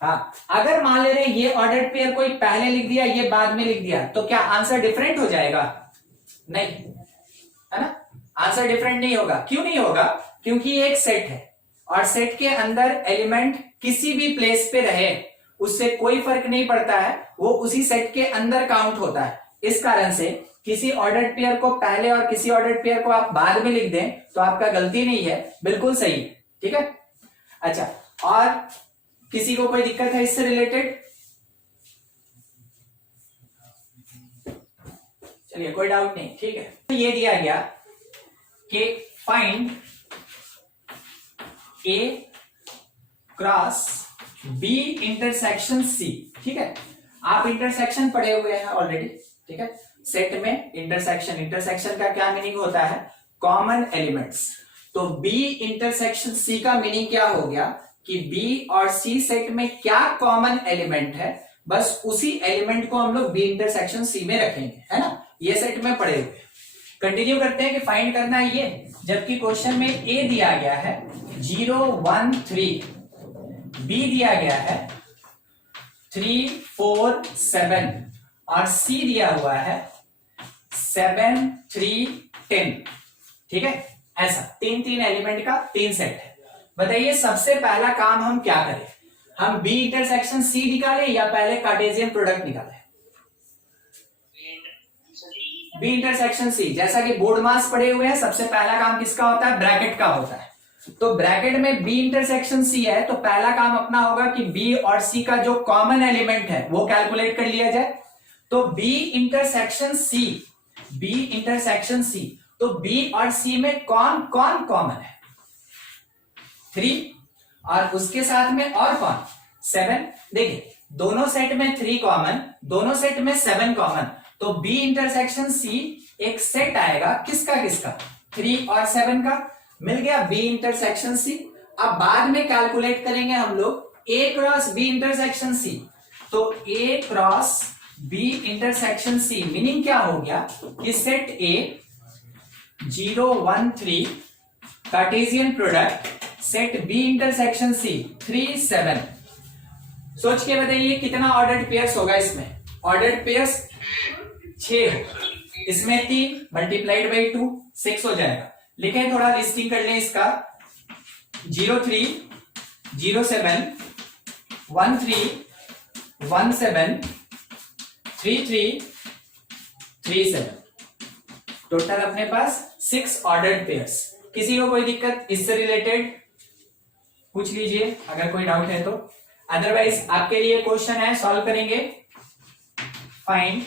हाँ, अगर मान ले रहे ये ऑर्डर्ड पेयर कोई पहले लिख दिया, ये बाद में लिख दिया, तो क्या आंसर डिफरेंट हो जाएगा? नहीं, है ना? आंसर डिफरेंट नहीं होगा। क्यों नहीं होगा? क्योंकि ये एक सेट है और सेट के अंदर एलिमेंट किसी भी प्लेस पे रहे उससे कोई फर्क नहीं पड़ता है, वो उसी सेट के अंदर काउंट होता है। इस कारण से किसी ऑर्डर्ड पेयर को पहले और किसी ऑर्डर्ड पेयर को आप बाद में लिख दें तो आपका गलती नहीं है, बिल्कुल सही है। ठीक है, अच्छा, और किसी को कोई दिक्कत है इससे रिलेटेड? चलिए, कोई डाउट नहीं, ठीक है। तो ये दिया गया कि find A cross B intersection सी। ठीक है, आप इंटरसेक्शन पढ़े हुए हैं ऑलरेडी। ठीक है, सेट में इंटरसेक्शन, इंटरसेक्शन का क्या मीनिंग होता है? Common elements. तो बी इंटरसेक्शन सी का मीनिंग क्या हो गया कि बी और सी सेट में क्या कॉमन एलिमेंट है, बस उसी एलिमेंट को हम लोग बी इंटरसेक्शन सी में रखेंगे, है ना। ये सेट में पढ़े हुए। कंटिन्यू करते हैं कि फाइंड करना है ये, जबकि क्वेश्चन में ए दिया गया है 0 1 3, बी दिया गया है 3 4 7 और सी दिया हुआ है 7 3 10। ठीक है, ऐसा तीन तीन एलिमेंट का तीन सेट है। बताइए सबसे पहला काम हम क्या करें? हम बी इंटरसेक्शन सी निकालें या पहले कार्टेशियन प्रोडक्ट निकालें? बी इंटरसेक्शन सी, जैसा कि बोर्ड मास पढ़े हुए हैं, सबसे पहला काम किसका होता है? ब्रैकेट का होता है। तो ब्रैकेट में बी इंटरसेक्शन सी है, तो पहला काम अपना होगा कि बी और सी का जो कॉमन एलिमेंट है वो कैलकुलेट कर लिया जाए। तो B intersection C, B intersection C, तो बी और सी में कौन कौन कॉमन है? 3, और उसके साथ में और कौन? 7। देखिए, दोनों सेट में 3 कॉमन, दोनों सेट में 7 कॉमन, तो बी इंटरसेक्शन सी एक सेट आएगा किसका किसका? 3 और 7 का। मिल गया बी इंटरसेक्शन सी। अब बाद में कैलकुलेट करेंगे हम लोग A cross B intersection C. तो A cross B intersection C meaning क्या हो गया कि set A 0 1 3 Cartesian product set B intersection C 3 7। सोच के बताइए कितना ऑर्डर्ड पेयर्स होगा इसमें? ऑर्डर्ड पेयर्स 6 हो, इसमें 3 मल्टीप्लाइड बाई 2 6 हो जाएगा। लिखें, थोड़ा लिस्टिंग कर लें इसका। 0 3 0 7 1 3 1 7 3 3 3 7, टोटल अपने पास 6 ऑर्डर्ड पेयर्स। किसी को कोई दिक्कत इससे रिलेटेड पूछ लीजिए अगर कोई डाउट है तो, अदरवाइज आपके लिए क्वेश्चन है, सॉल्व करेंगे। Find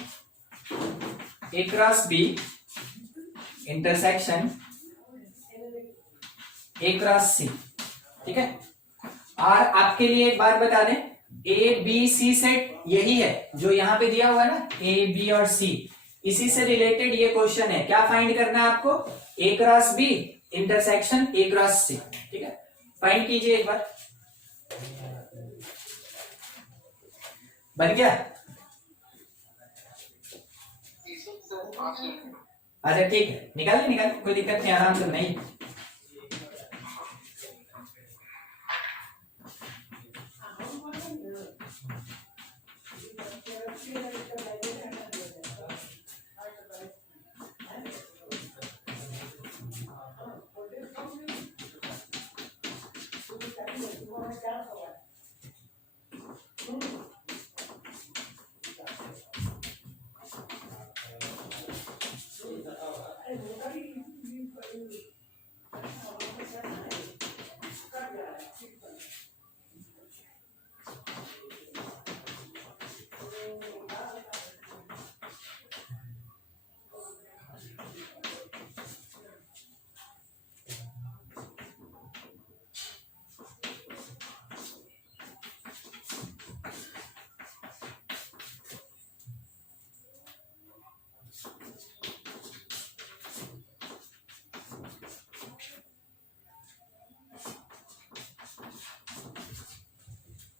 A cross B intersection A cross C. ठीक है, और आपके लिए एक बात बता दें, ए बी सी सेट यही है जो यहां पे दिया हुआ है ना, ए बी और सी, इसी से रिलेटेड ये क्वेश्चन है। क्या फाइंड करना है आपको? A cross B intersection A cross C. ठीक है, फाइंड कीजिए एक बार। बन गया? अच्छा ठीक है, निकालिए निकालिए, कोई दिक्कत नहीं, आराम से। नहीं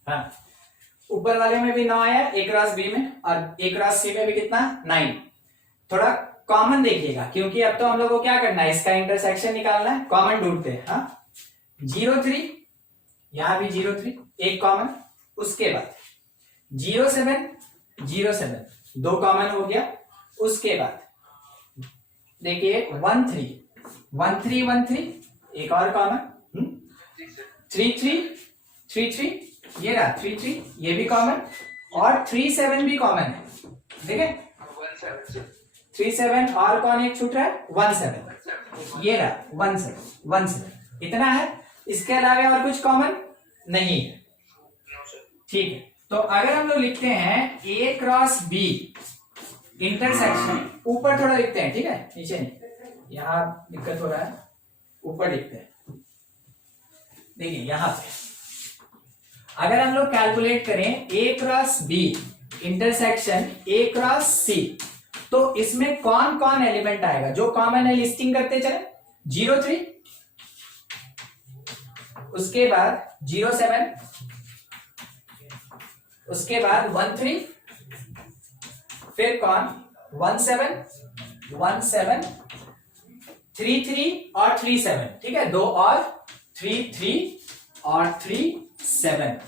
हाँ, ऊपर वाले में भी 9 आया, ए क्रॉस बी में, और ए क्रॉस सी में भी कितना? 9। थोड़ा कॉमन देखिएगा, क्योंकि अब तो हम लोग को क्या करना है, इसका इंटरसेक्शन निकालना है, कॉमन ढूंढते हैं। हाँ, 0 3, यहां भी 0 3 एक कॉमन, उसके बाद 0 7 0 7 2 कॉमन हो गया। उसके बाद देखिए 1 3 1 3 1 3 एक और कॉमन, 3 3 3 3 ये रहा 3 3, ये भी कॉमन, और 3 7 भी कॉमन है। ठीक है, 37 और कौन एक छूट रहा है 17, ये रहा 17 इतना है। इसके अलावा और कुछ कॉमन नहीं है, ठीक है। तो अगर हम लोग लिखते हैं ए क्रॉस बी इंटरसेक्शन, ऊपर थोड़ा लिखते हैं, ठीक है, नीचे नहीं, यहां दिक्कत हो रहा है, ऊपर लिखते हैं। देखिए यहां पे अगर हम लोग कैलकुलेट करें A cross B intersection A cross C, तो इसमें कौन कौन एलिमेंट आएगा? जो कॉमन है लिस्टिंग करते चले, 03, उसके बाद 07, उसके बाद 13, फिर कौन 17, 33 और 37, ठीक है, 2 और 3 और 37,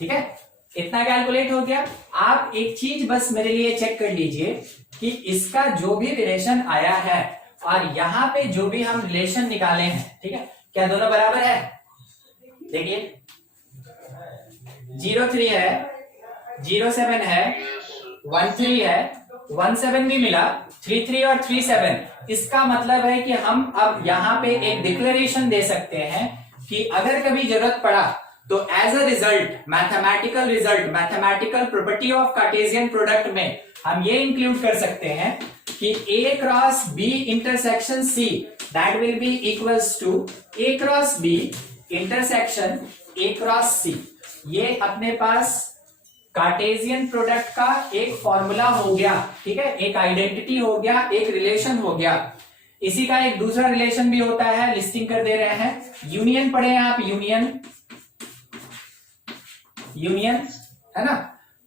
ठीक है। इतना कैलकुलेट हो गया। आप एक चीज बस मेरे लिए चेक कर लीजिए कि इसका जो भी रिलेशन आया है और यहां पे जो भी हम रिलेशन निकाले हैं, ठीक है, क्या दोनों बराबर है? देखिए 03 है, 07 है, 13 है, 17 भी मिला, 33 और 37। इसका मतलब है कि हम अब यहां पे एक डिक्लेरेशन दे सकते हैं कि अगर कभी जरूरत पड़ा तो as a result, mathematical property of Cartesian product में हम ये इंक्लूड कर सकते हैं कि A cross B intersection C that will be equals to A cross B intersection A cross C. ये अपने पास कार्टेशियन प्रोडक्ट का एक फॉर्मूला हो गया, ठीक है, एक आइडेंटिटी हो गया, एक रिलेशन हो गया। इसी का एक दूसरा रिलेशन भी होता है, लिस्टिंग कर दे रहे हैं, यूनियन पढ़े हैं आप, यूनियन है ना,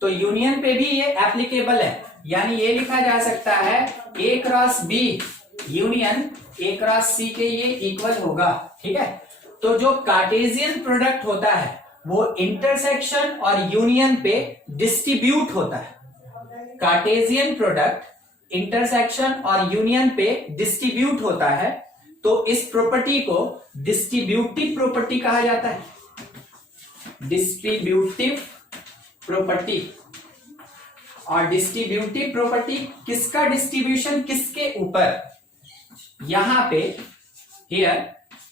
तो यूनियन पे भी ये एप्लीकेबल है। यानी ये लिखा जा सकता है A cross B union A cross C के ये इक्वल होगा, ठीक है। तो जो कार्टेशियन प्रोडक्ट होता है वो इंटरसेक्शन और यूनियन पे डिस्ट्रीब्यूट होता है। कार्टेशियन प्रोडक्ट इंटरसेक्शन और यूनियन पे डिस्ट्रीब्यूट होता है, तो इस प्रॉपर्टी को डिस्ट्रीब्यूटिव प्रॉपर्टी कहा जाता है। डिस्ट्रीब्यूटिव प्रॉपर्टी, और डिस्ट्रीब्यूटिव प्रॉपर्टी किसका डिस्ट्रीब्यूशन किसके ऊपर? यहां पे here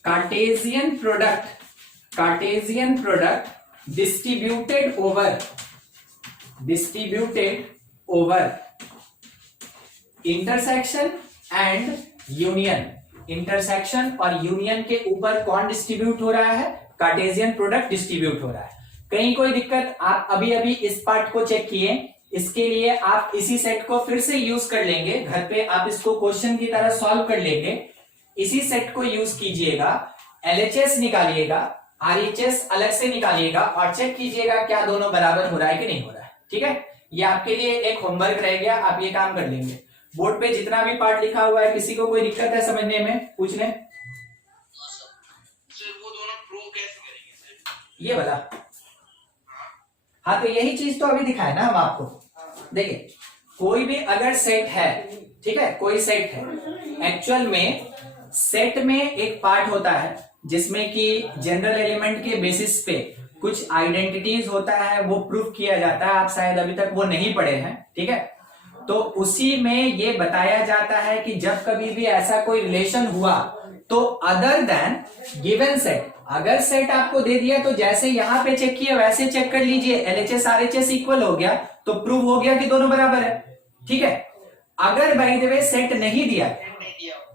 Cartesian product distributed over intersection and union. Intersection और यूनियन के ऊपर कौन डिस्ट्रीब्यूट हो रहा है? कार्टेशियन प्रोडक्ट डिस्ट्रीब्यूट हो रहा है। कहीं कोई दिक्कत? आप अभी अभी इस पार्ट को चेक किए, इसके लिए आप इसी सेट को फिर से यूज कर लेंगे, घर पे आप इसको क्वेश्चन की तरह सॉल्व कर लेंगे। इसी सेट को यूज कीजिएगा, LHS निकालिएगा, RHS अलग से निकालिएगा और चेक कीजिएगा क्या दोनों बराबर हो रहा है कि नहीं हो रहा है, ठीक है। ये आपके लिए एक होमवर्क रह गया, आप ये काम कर लेंगे। बोर्ड पे जितना भी पार्ट लिखा हुआ है, किसी को कोई दिक्कत है समझने में? पूछ लें। ये बता, हाँ, तो यही चीज तो अभी दिखाए ना हम आपको। देखिए कोई भी अगर सेट है, ठीक है, कोई सेट है, एक्चुअल में सेट में एक पार्ट होता है जिसमें कि जनरल एलिमेंट के बेसिस पे कुछ आइडेंटिटीज होता है, वो प्रूफ किया जाता है। आप शायद अभी तक वो नहीं पढ़े हैं, ठीक है। तो उसी में ये बताया जाता है कि जब कभी भी ऐसा कोई रिलेशन हुआ तो अदर देन गिवन सेट, अगर सेट आपको दे दिया तो जैसे यहां पे चेक किया वैसे चेक कर लीजिए, LHS RHS इक्वल हो गया तो प्रूव हो गया कि दोनों बराबर है, ठीक है। अगर बाय द वे सेट नहीं दिया,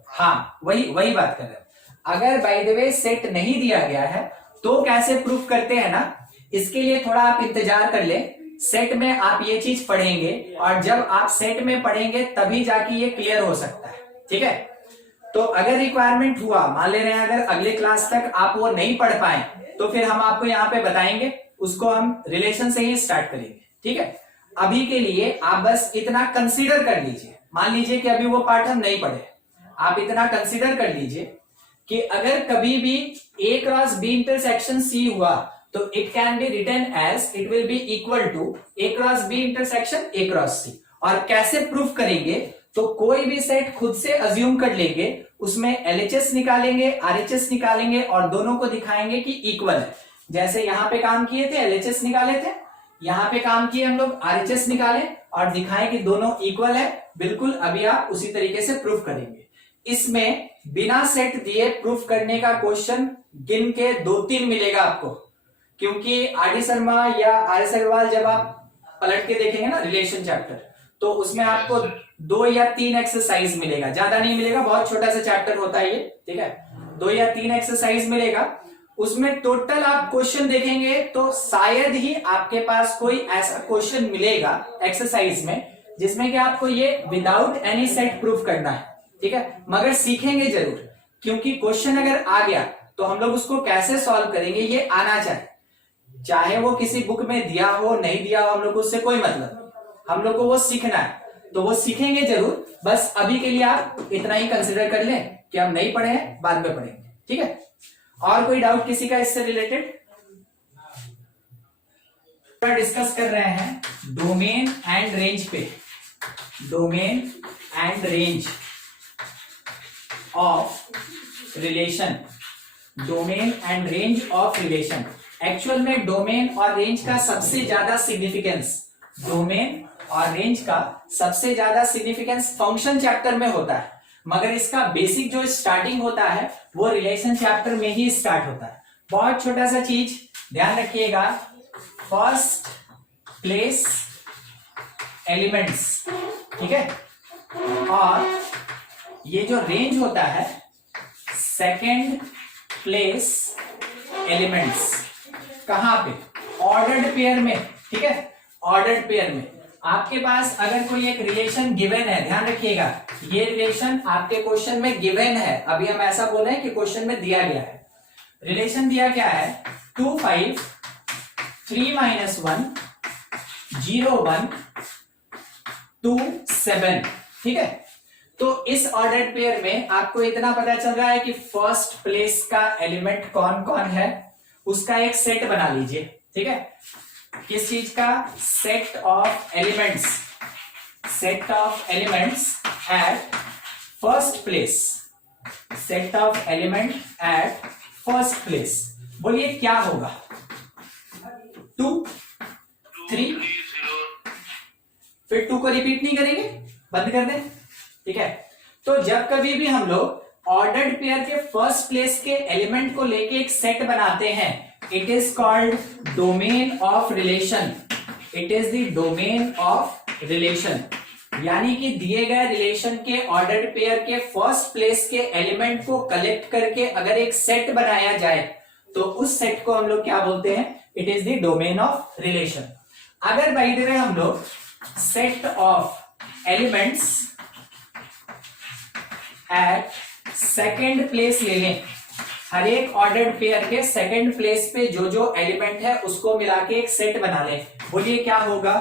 हाँ वही बात कर रहे हैं, अगर बाय द वे सेट नहीं दिया गया है तो कैसे प्रूफ करते हैं ना, इसके लिए थोड़ा आप इंतजार कर ले। सेट में आप ये चीज पढ़ेंगे और जब आप सेट में पढ़ेंगे तभी जाके ये क्लियर हो सकता है, ठीक है। तो अगर रिक्वायरमेंट हुआ, मान ले रहे हैं अगर अगले क्लास तक आप वो नहीं पढ़ पाए तो फिर हम आपको यहाँ पे बताएंगे, उसको हम रिलेशन से ही स्टार्ट करेंगे, ठीक है। अभी के लिए आप बस इतना कंसीडर कर लीजिए, मान लीजिए कि अभी वो पार्ट हम नहीं पढ़े, आप इतना कंसीडर कर लीजिए कि अगर कभी भी A cross B intersection C हुआ तो it can be written as it will be equal to A cross B intersection A cross C। और कैसे प्रूफ करेंगे? तो कोई भी सेट खुद से अज्यूम कर लेंगे, उसमें LHS निकालेंगे, RHS निकालेंगे और दोनों को दिखाएंगे कि इक्वल है। जैसे यहां पे काम किए थे, LHS निकाले थे, यहां पे काम किए हम लोग, RHS निकाले और दिखाएं कि दोनों इक्वल है, बिल्कुल अभी आप उसी तरीके से प्रूफ करेंगे। इसमें बिना सेट दिए प्रूफ करने का क्वेश्चन गिन के 2-3 मिलेगा आपको, क्योंकि आर डी शर्मा या आर एस अग्रवाल जब आप पलट के देखेंगे ना रिलेशन चैप्टर, तो उसमें आपको 2 या 3 एक्सरसाइज मिलेगा, ज्यादा नहीं मिलेगा, बहुत छोटा सा चैप्टर होता है ये, ठीक है। 2 या 3 एक्सरसाइज मिलेगा, उसमें टोटल आप क्वेश्चन देखेंगे तो शायद ही आपके पास कोई ऐसा क्वेश्चन मिलेगा एक्सरसाइज में जिसमें कि आपको ये विदाउट एनी सेट प्रूफ करना है, ठीक है। मगर सीखेंगे जरूर, क्योंकि क्वेश्चन अगर आ गया तो हम लोग उसको कैसे सॉल्व करेंगे ये आना चाहिए, चाहे वो किसी बुक में दिया हो नहीं दिया हो, हम लोग को उससे कोई मतलब, हम लोग को वो सीखना है, तो वो सीखेंगे जरूर। बस अभी के लिए आप इतना ही कंसिडर कर लें कि हम नहीं पढ़े हैं, बाद में पढ़ेंगे, ठीक है। और कोई डाउट किसी का इससे रिलेटेड? डिस्कस कर रहे हैं डोमेन एंड रेंज पे, domain and range of relation, domain and range of relation. Actual में डोमेन और रेंज का सबसे ज्यादा सिग्निफिकेंस, डोमेन और रेंज का सबसे ज्यादा सिग्निफिकेंस फंक्शन चैप्टर में होता है, मगर इसका बेसिक जो स्टार्टिंग होता है वो रिलेशन चैप्टर में ही स्टार्ट होता है। बहुत छोटा सा चीज ध्यान रखिएगा, फर्स्ट प्लेस एलिमेंट्स, ठीक है, और ये जो रेंज होता है सेकेंड प्लेस एलिमेंट्स, कहां पे? ऑर्डर्ड पेयर में, ठीक है, ऑर्डर्ड पेयर में। आपके पास अगर कोई एक रिलेशन गिवन है, ध्यान रखिएगा ये रिलेशन आपके क्वेश्चन में गिवन है, अभी हम ऐसा बोल रहे हैं कि क्वेश्चन में दिया गया है। रिलेशन दिया क्या है? 2 5 3 -1 0 1 2 7, ठीक है। तो इस ऑर्डर्ड पेयर में आपको इतना पता चल रहा है कि फर्स्ट प्लेस का एलिमेंट कौन कौन है, उसका एक सेट बना लीजिए, ठीक है। किस चीज का? Set of elements, set of elements at first place, set of element at first place. बोलिए क्या होगा? 2 3, फिर 2 को रिपीट नहीं करेंगे, बंद कर दें, ठीक है। तो जब कभी भी हम लोग ऑर्डर्ड पेयर के फर्स्ट प्लेस के एलिमेंट को लेके एक सेट बनाते हैं, it is called domain of relation, it is the domain of relation. यानी कि दिए गए रिलेशन के ऑर्डर्ड पेयर के फर्स्ट प्लेस के एलिमेंट को कलेक्ट करके अगर एक सेट बनाया जाए तो उस सेट को हम लोग क्या बोलते हैं? It is the domain of relation. अगर बाय द वे हम लोग set of elements at second place ले लें, हर एक ऑर्डर्ड पेयर के सेकेंड प्लेस पे जो जो एलिमेंट है उसको मिला के एक सेट बना लें, बोलिए क्या होगा?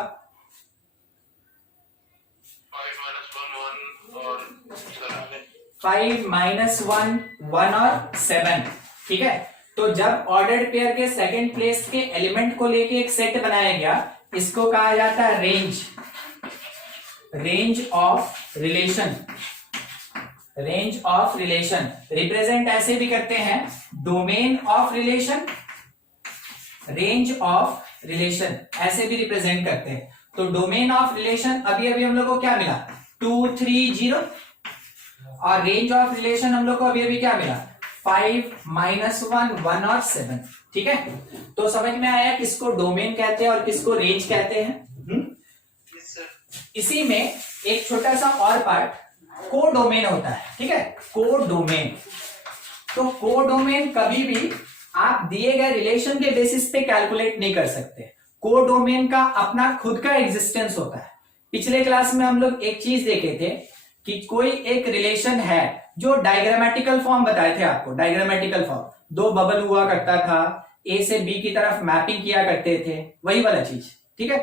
5 -1 1 और 7, ठीक है। तो जब ऑर्डर्ड पेयर के सेकेंड प्लेस के एलिमेंट को लेके एक सेट बनाया गया, इसको कहा जाता है range, range of relation, range of relation. Represent ऐसे भी करते हैं, domain of relation, range of relation, ऐसे भी रिप्रेजेंट करते हैं। तो डोमेन ऑफ रिलेशन अभी अभी हम लोग को क्या मिला? 2 3 0, और रेंज ऑफ रिलेशन हम लोग को अभी अभी क्या मिला? 5 -1 1 और 7, ठीक है। तो समझ में आया किसको डोमेन कहते हैं और किसको रेंज कहते हैं। इसी में एक छोटा सा और पार्ट कोडोमेन होता है, ठीक है, कोडोमेन। तो कोडोमेन कभी भी आप दिए गए रिलेशन के बेसिस पे कैलकुलेट नहीं कर सकते, कोडोमेन का अपना खुद का एग्जिस्टेंस होता है। पिछले क्लास में हम लोग एक चीज देखे थे कि कोई एक रिलेशन है जो डायग्रामेटिकल फॉर्म बताए थे आपको, डायग्रामेटिकल फॉर्म, 2 बबल हुआ करता था, ए से बी की तरफ मैपिंग किया करते थे, वही वाला चीज, ठीक है।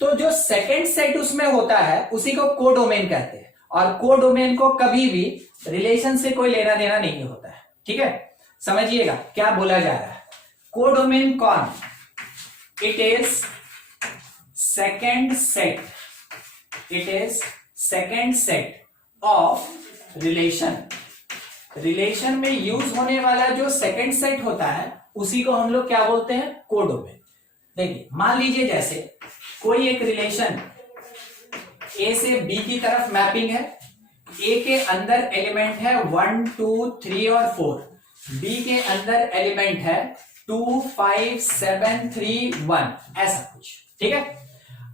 तो जो सेकेंड सेट उसमें होता है उसी को कोडोमेन कहते हैं, और कोडोमेन को कभी भी रिलेशन से कोई लेना देना नहीं होता है, ठीक है। समझिएगा क्या बोला जा रहा है। कोडोमेन कौन? It is second set, it is second set of relation. Relation में यूज होने वाला जो सेकेंड सेट होता है उसी को हम लोग क्या बोलते हैं? कोडोमेन। देखिए मान लीजिए जैसे कोई एक रिलेशन ए से बी की तरफ मैपिंग है। ए के अंदर एलिमेंट है 1 2 3 और 4, बी के अंदर एलिमेंट है 2 5 7 3 1, ऐसा कुछ। ठीक है,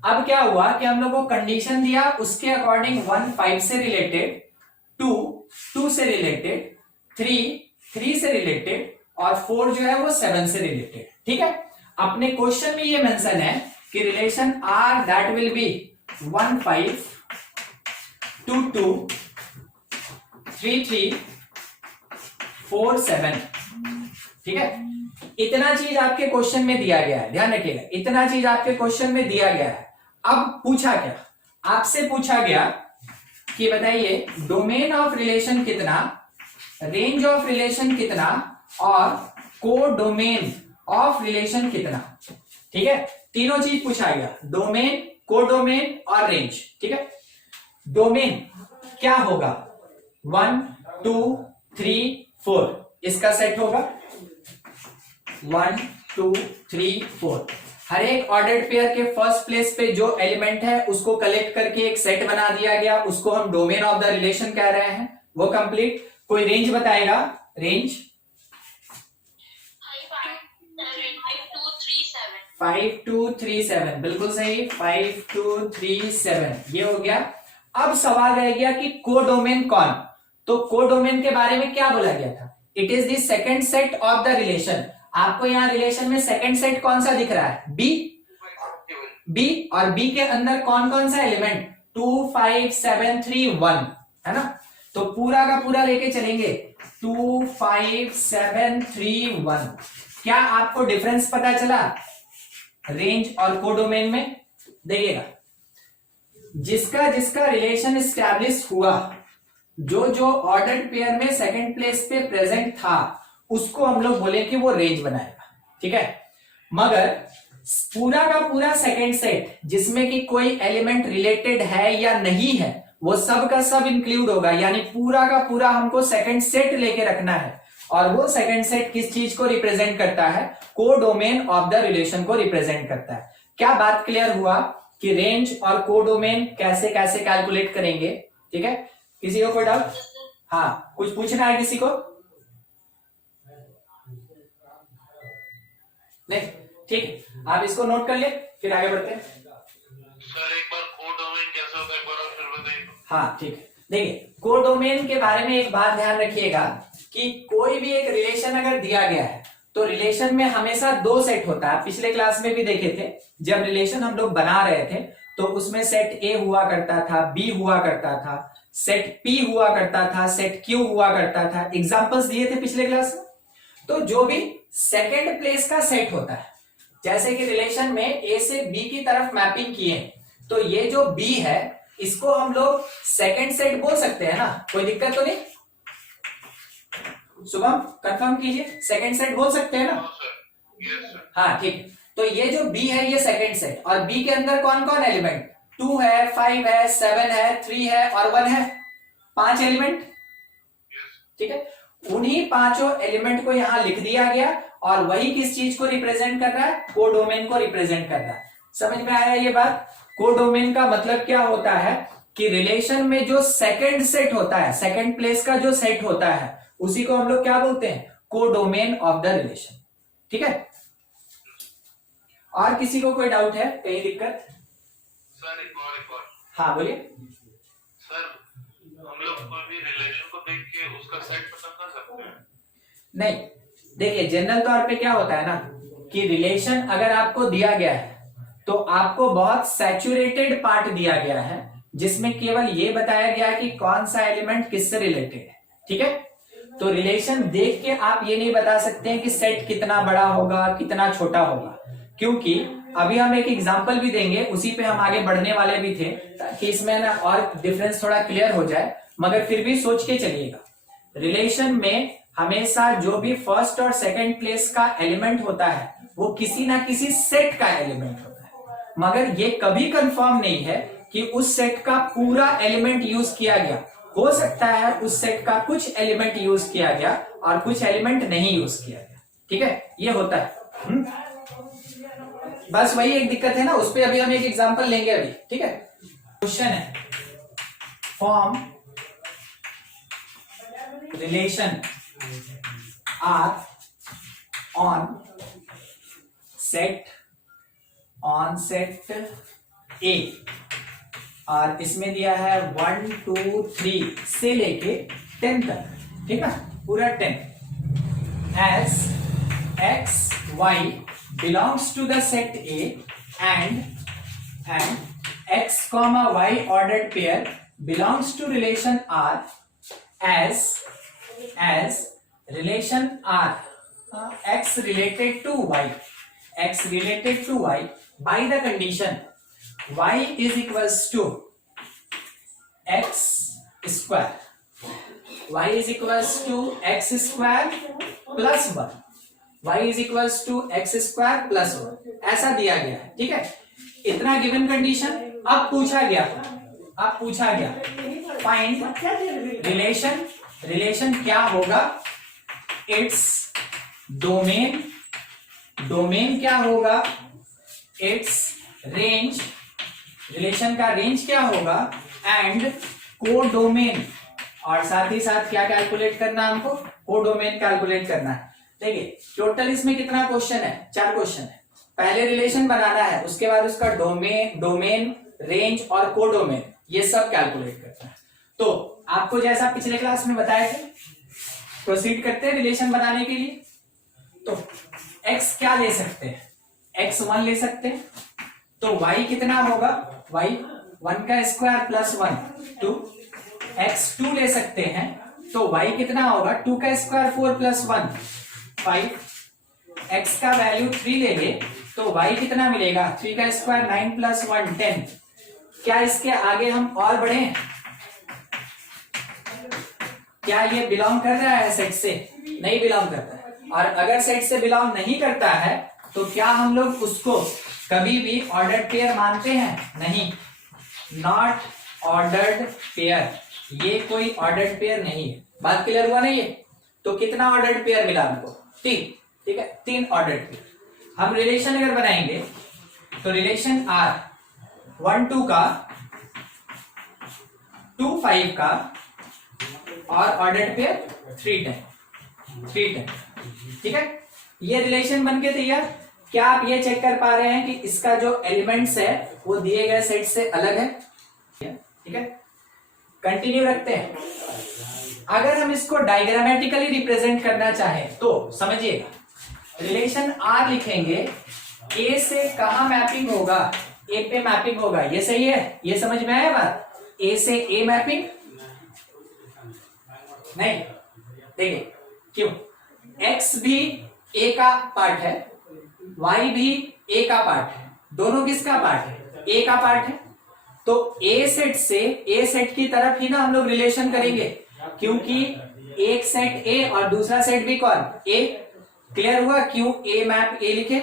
अब क्या हुआ कि हम लोग को कंडीशन दिया, उसके अकॉर्डिंग 1 5 से रिलेटेड, 2 2 से रिलेटेड, 3 से रिलेटेड और 4 जो है वो 7 से रिलेटेड। ठीक है, अपने क्वेश्चन में ये मेंशन है कि relation R that will be 1 5 2 2 3 3 4 7। ठीक है, इतना चीज आपके क्वेश्चन में दिया गया है, ध्यान रखिएगा, इतना चीज आपके क्वेश्चन में दिया गया है। अब पूछा क्या, आपसे पूछा गया कि बताइए डोमेन ऑफ रिलेशन कितना, रेंज ऑफ रिलेशन कितना और को डोमेन ऑफ रिलेशन कितना। ठीक है, तीनों चीज पूछा गया, डोमेन, को डोमेन और रेंज। ठीक है, डोमेन क्या होगा, 1 2 3 4 इसका सेट होगा, 1 2 3 4। हर एक ऑर्डर्ड पेयर के फर्स्ट प्लेस पे जो एलिमेंट है उसको कलेक्ट करके एक सेट बना दिया गया, उसको हम डोमेन ऑफ द रिलेशन कह रहे हैं, वो कंप्लीट। कोई रेंज बताएगा, रेंज 5 2 3 7, बिल्कुल सही, 5 2 3 7 ये हो गया। अब सवाल रह गया कि कोडोमेन कौन, तो कोडोमेन के बारे में क्या बोला गया था, it is the second set of the relation. आपको यहां रिलेशन में सेकंड सेट कौन सा दिख रहा है, बी, और बी के अंदर कौन कौन सा एलिमेंट, 2 5 7 3 1, है ना, तो पूरा का पूरा लेके चलेंगे, 2 5 7 3 1। क्या आपको डिफरेंस पता चला रेंज और कोडोमेन में? देखिएगा, जिसका जिसका रिलेशन एस्टैब्लिश हुआ, जो जो ऑर्डर्ड पेयर में सेकंड प्लेस पे प्रेजेंट था, उसको हम लोग बोले कि वो रेंज बनाएगा। ठीक है, मगर पूरा का पूरा सेकंड सेट जिसमें कि कोई एलिमेंट रिलेटेड है या नहीं है, वो सब का सब इंक्लूड होगा, यानी पूरा का पूरा हमको सेकंड सेट लेके रखना है। और वो सेकंड सेट किस चीज को रिप्रेजेंट करता है, को डोमेन ऑफ द रिलेशन को रिप्रेजेंट करता है। क्या बात क्लियर हुआ कि रेंज और को डोमेन कैसे कैसे कैलकुलेट करेंगे? ठीक है, किसी को कोई डाउट? हाँ, कुछ पूछना है किसी को? नहीं, ठीक, आप इसको नोट कर ले, फिर आगे बढ़ते हैं। सर एक बार कोडोमेन कैसे होता है एक बार आप फिर बताइए। हाँ ठीक है, देखिए कोडोमेन के बारे में एक बात ध्यान रखिएगा कि कोई भी एक रिलेशन अगर दिया गया है तो रिलेशन में हमेशा दो सेट होता है। पिछले क्लास में भी देखे थे, जब रिलेशन हम लोग बना रहे थे तो उसमें सेट ए हुआ करता था, बी हुआ करता था, सेट पी हुआ करता था, सेट क्यू हुआ करता था, एग्जांपल्स दिए थे पिछले क्लास में। तो जो भी सेकेंड प्लेस का सेट होता है, जैसे कि रिलेशन में ए से बी की तरफ मैपिंग किए, तो ये जो बी है इसको हम लोग सेकेंड सेट बोल सकते हैं ना, कोई दिक्कत तो नहीं? शुभम कंफर्म कीजिए, सेकेंड सेट बोल सकते हैं ना? हाँ ठीक, तो ये जो बी है ये सेकेंड सेट, और बी के अंदर कौन कौन एलिमेंट, 2 है, 5 है, 7 है, 3 है और 1 है, 5 एलिमेंट। ठीक है, उन्हीं पांचों एलिमेंट को यहां लिख दिया गया, और वही किस चीज को रिप्रेजेंट कर रहा है, कोडोमेन को रिप्रेजेंट कर रहा है। समझ में आया ये बात? कोडोमेन का मतलब क्या होता है कि रिलेशन में जो सेकंड सेट होता है, सेकंड प्लेस का जो सेट होता है, उसी को हम लोग क्या बोलते हैं, कोडोमेन ऑफ द रिलेशन। ठीक है, और किसी को कोई डाउट है, कहीं दिक्कत? सर एक और हाँ बोलिए। सर, हम लोग कोई भी रिलेशन को देख के उसका सेट पता कर सकते हैं? नहीं, देखिए जनरल तौर पे क्या होता है ना कि रिलेशन अगर आपको दिया गया है तो आपको बहुत सैचुरेटेड पार्ट दिया गया है, जिसमें केवल ये बताया गया है कि कौन सा एलिमेंट किससे रिलेटेड है। ठीक है, तो रिलेशन देख के आप ये नहीं बता सकते हैं कि सेट कितना बड़ा होगा, कितना छोटा होगा, क्योंकि अभी हम एक एग्जांपल भी देंगे, उसी पे हम आगे बढ़ने वाले भी थे, ताकि इसमें ना और डिफरेंस थोड़ा क्लियर हो जाए। मगर फिर भी सोच के चलिएगा, रिलेशन में हमेशा जो भी फर्स्ट और सेकंड प्लेस का एलिमेंट होता है वो किसी ना किसी सेट का एलिमेंट होता है, मगर ये कभी कंफर्म नहीं है कि उस सेट का पूरा एलिमेंट यूज किया गया। हो सकता है उस सेट का कुछ एलिमेंट यूज किया गया और कुछ एलिमेंट नहीं यूज किया गया। ठीक है, ये होता है। बस वही एक दिक्कत है ना, उस पर अभी हम एक एग्जांपल लेंगे अभी। ठीक है, क्वेश्चन है, form relation R on set A, और इसमें दिया है 1 2 3 से लेके 10 तक, ठीक है, पूरा 10, as X Y belongs to the set A and x, y ordered pair belongs to relation R as relation R x related to y by the condition y is equals to x square, y is equals to x square plus 1, y is equals to x square plus 1, ऐसा दिया गया है, ठीक है। इतना गिवन कंडीशन। अब पूछा गया फाइंड रिलेशन क्या होगा, इट्स डोमेन क्या होगा, इट्स रेंज, रिलेशन का रेंज क्या होगा, एंड कोडोमेन, और साथ ही साथ क्या कैलकुलेट करना है हमको, कोडोमेन कैलकुलेट करना है। देखिए टोटल इसमें कितना क्वेश्चन है, 4 क्वेश्चन है। पहले रिलेशन बनाना है, उसके बाद उसका डोमेन रेंज और कोडोमेन ये सब कैलकुलेट करना है। तो आपको जैसा पिछले क्लास में बताया थे, प्रोसीड करते हैं रिलेशन बनाने के लिए। तो x क्या ले सकते हैं, x1 ले सकते हैं, तो y कितना होगा, y 1 का स्क्वायर प्लस 1 2, x2 ले सकते हैं, तो y कितना होगा 2 का स्क्वायर 4 प्लस 1 5, x का वैल्यू 3 लेंगे तो y कितना मिलेगा 3 का स्क्वायर 9 प्लस 1 10। क्या इसके आगे हम और बढ़े, क्या ये बिलोंग कर रहा है सेट से, नहीं बिलोंग करता है। और अगर सेट से बिलोंग नहीं करता है तो क्या हम लोग उसको कभी भी ऑर्डर्ड पेयर मानते हैं, नहीं, नॉट ऑर्डर्ड पेयर, ये कोई ऑर्डर्ड पेयर नहीं है। बात क्लियर हुआ नहीं है। तो कितना ऑर्डर्ड पेयर मिला हमको, 3, ठीक है, 3 ऑर्डर्ड पेयर। हम रिलेशन अगर बनाएंगे तो रिलेशन आर 1 2 का 2 5 का और ऑर्डर्ड पेयर 3 10, ठीक है। ये रिलेशन बनके तैयार। क्या आप ये चेक कर पा रहे हैं कि इसका जो एलिमेंट्स है वो दिए गए सेट से अलग है, ठीक है। कंटिन्यू रखते हैं। अगर हम इसको डायग्रामेटिकली रिप्रेजेंट करना चाहें तो समझिएगा, रिलेशन आर लिखेंगे, ए से कहां मैपिंग होगा, ए पे मैपिंग होगा, ये सही है, ये समझ में आया बात। ए से ए मैपिंग नहीं, देखिए क्यों, एक्स भी ए का पार्ट है, वाई भी ए का पार्ट है, दोनों किसका पार्ट है, ए का पार्ट है। तो ए सेट से ए सेट की तरफ ही ना हम लोग रिलेशन करेंगे, क्योंकि एक सेट ए और दूसरा सेट भी कौन, ए। क्लियर हुआ क्यों ए मैप ए लिखे,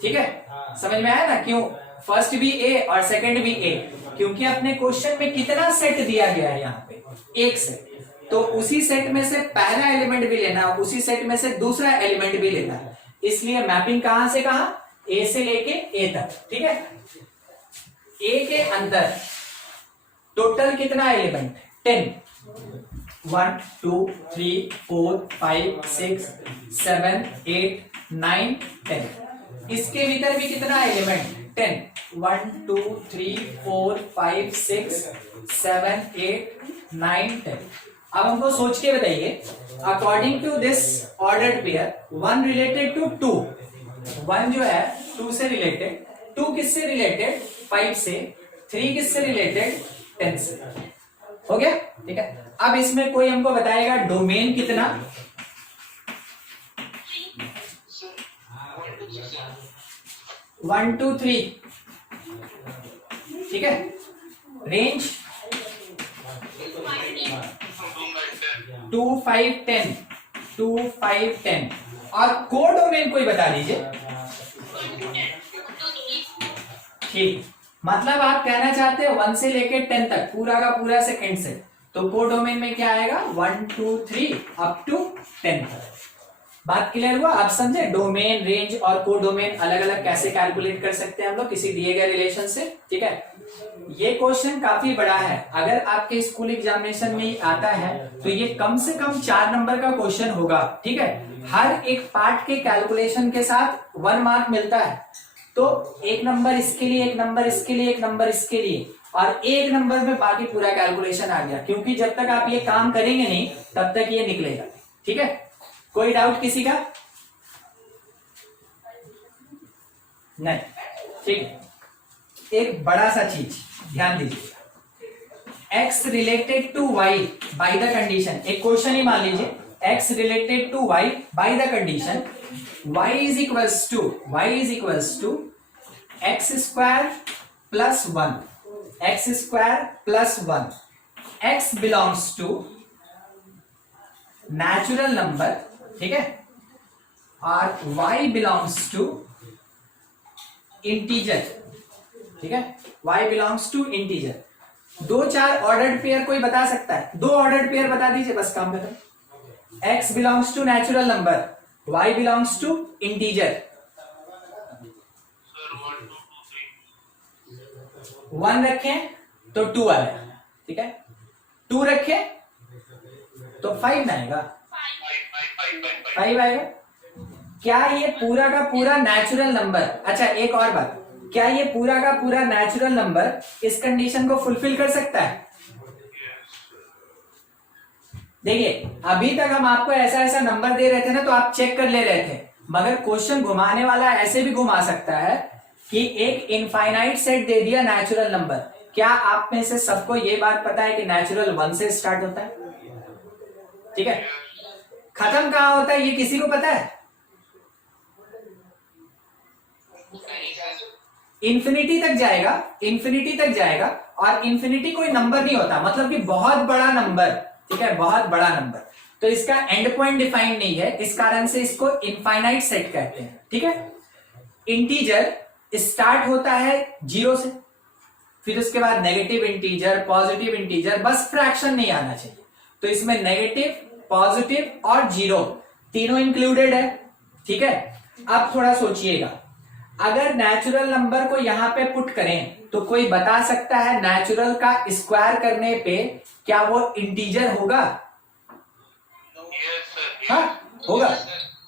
ठीक है, समझ में आया ना, क्यों फर्स्ट भी ए और सेकंड भी ए, क्योंकि अपने क्वेश्चन में कितना सेट दिया गया है यहाँ पे, एक सेट, तो उसी सेट में से पहला एलिमेंट भी लेना है, उसी सेट में से दूसरा एलिमेंट भी लेना है, इसलिए मैपिंग कहां से कहां, ए से लेके ए तक, ठीक है। ए के अंदर टोटल कितना एलिमेंट, 10, 1 2 3 4 5 6 7 8 9 10। इसके भीतर भी कितना एलिमेंट, 10, 1 2 3 4 5 6 7 8 9 10। अब हमको सोच के बताइए, according to this ordered pair 1 related to 2, 1 जो है 2 से रिलेटेड, 2 किससे रिलेटेड, 5 से, 3 किससे रिलेटेड, 10 से, हो गया, ठीक है। अब इसमें कोई हमको बताएगा डोमेन कितना, 1 2 3, ठीक है। रेंज 2 5 10, 2 5 10, और कोडोमेन कोई बता दीजिए, ठीक। मतलब आप कहना चाहते हो 1 से लेके 10 तक पूरा का पूरा सेकंड से, तो कोडोमेन में क्या आएगा 1 2 3 अप टू 10 तक। बात क्लियर हुआ? आप समझे डोमेन, रेंज और कोडोमेन अलग अलग कैसे कैलकुलेट कर सकते हैं हम लोग किसी दिए गए रिलेशन से। ठीक है, ये क्वेश्चन काफी बड़ा है, अगर आपके स्कूल एग्जामिनेशन में आता है तो ये कम से कम 4 नंबर का क्वेश्चन होगा। ठीक है, हर एक पार्ट के कैलकुलेशन के साथ 1 मार्क मिलता है, तो 1 नंबर इसके लिए, 1 नंबर इसके लिए, 1 नंबर इसके लिए, और 1 नंबर में बाकी पूरा कैलकुलेशन आ गया, क्योंकि जब तक आप ये काम करेंगे नहीं तब तक ये निकलेगा। ठीक है, कोई डाउट किसी का? नहीं, ठीक है। एक बड़ा सा चीज ध्यान दीजिएगा, x related to y by the condition, एक क्वेश्चन ही मान लीजिए, x related to y by the condition y is equals to x square plus 1, x square plus 1, x belongs to natural number, ठीक है, और y बिलोंग्स टू इंटीजर। ठीक है, y belongs to integer. 2-4 ordered pair कोई बता सकता है? 2 ऑर्डर्ड पेयर बता दीजिए, बस काम खत्म। x belongs to natural number, y belongs to integer. Sir 1 2 2 3 1 रखें तो 2 आएगा, ठीक है, 2 रखें तो 5 आएगा, 5 आएगा। क्या ये पूरा का पूरा नेचुरल नंबर, अच्छा एक और बात, क्या ये पूरा का पूरा नेचुरल नंबर इस कंडीशन को फुलफिल कर सकता है? देखिए, अभी तक हम आपको ऐसा ऐसा नंबर दे रहे थे ना, तो आप चेक कर ले रहे थे, मगर क्वेश्चन घुमाने वाला ऐसे भी घुमा सकता है कि एक इनफाइनाइट सेट दे दिया नेचुरल नंबर। क्या आप में से सबको ये बात पता है कि नेचुरल 1 से स्टार्ट होता है? ठीक है, खत्म कहां होता है ये किसी को पता है? इंफिनिटी तक जाएगा, इंफिनिटी तक जाएगा, और इंफिनिटी कोई नंबर नहीं होता, मतलब कि बहुत बड़ा नंबर। ठीक है, बहुत बड़ा नंबर, तो इसका एंड पॉइंट डिफाइन नहीं है, इस कारण से इसको इनफाइनाइट सेट कहते हैं। ठीक है, इंटीजर स्टार्ट होता है 0 से, फिर उसके बाद नेगेटिव इंटीजर, पॉजिटिव इंटीजर, बस फ्रैक्शन नहीं आना चाहिए, तो इसमें नेगेटिव, पॉजिटिव और 0 तीनों इंक्लूडेड है। ठीक है, अब थोड़ा सोचिएगा, अगर नेचुरल नंबर को यहां पे पुट करें तो कोई बता सकता है नेचुरल का स्क्वायर करने पे क्या वो इंटीजर होगा? यस सर, हाँ होगा,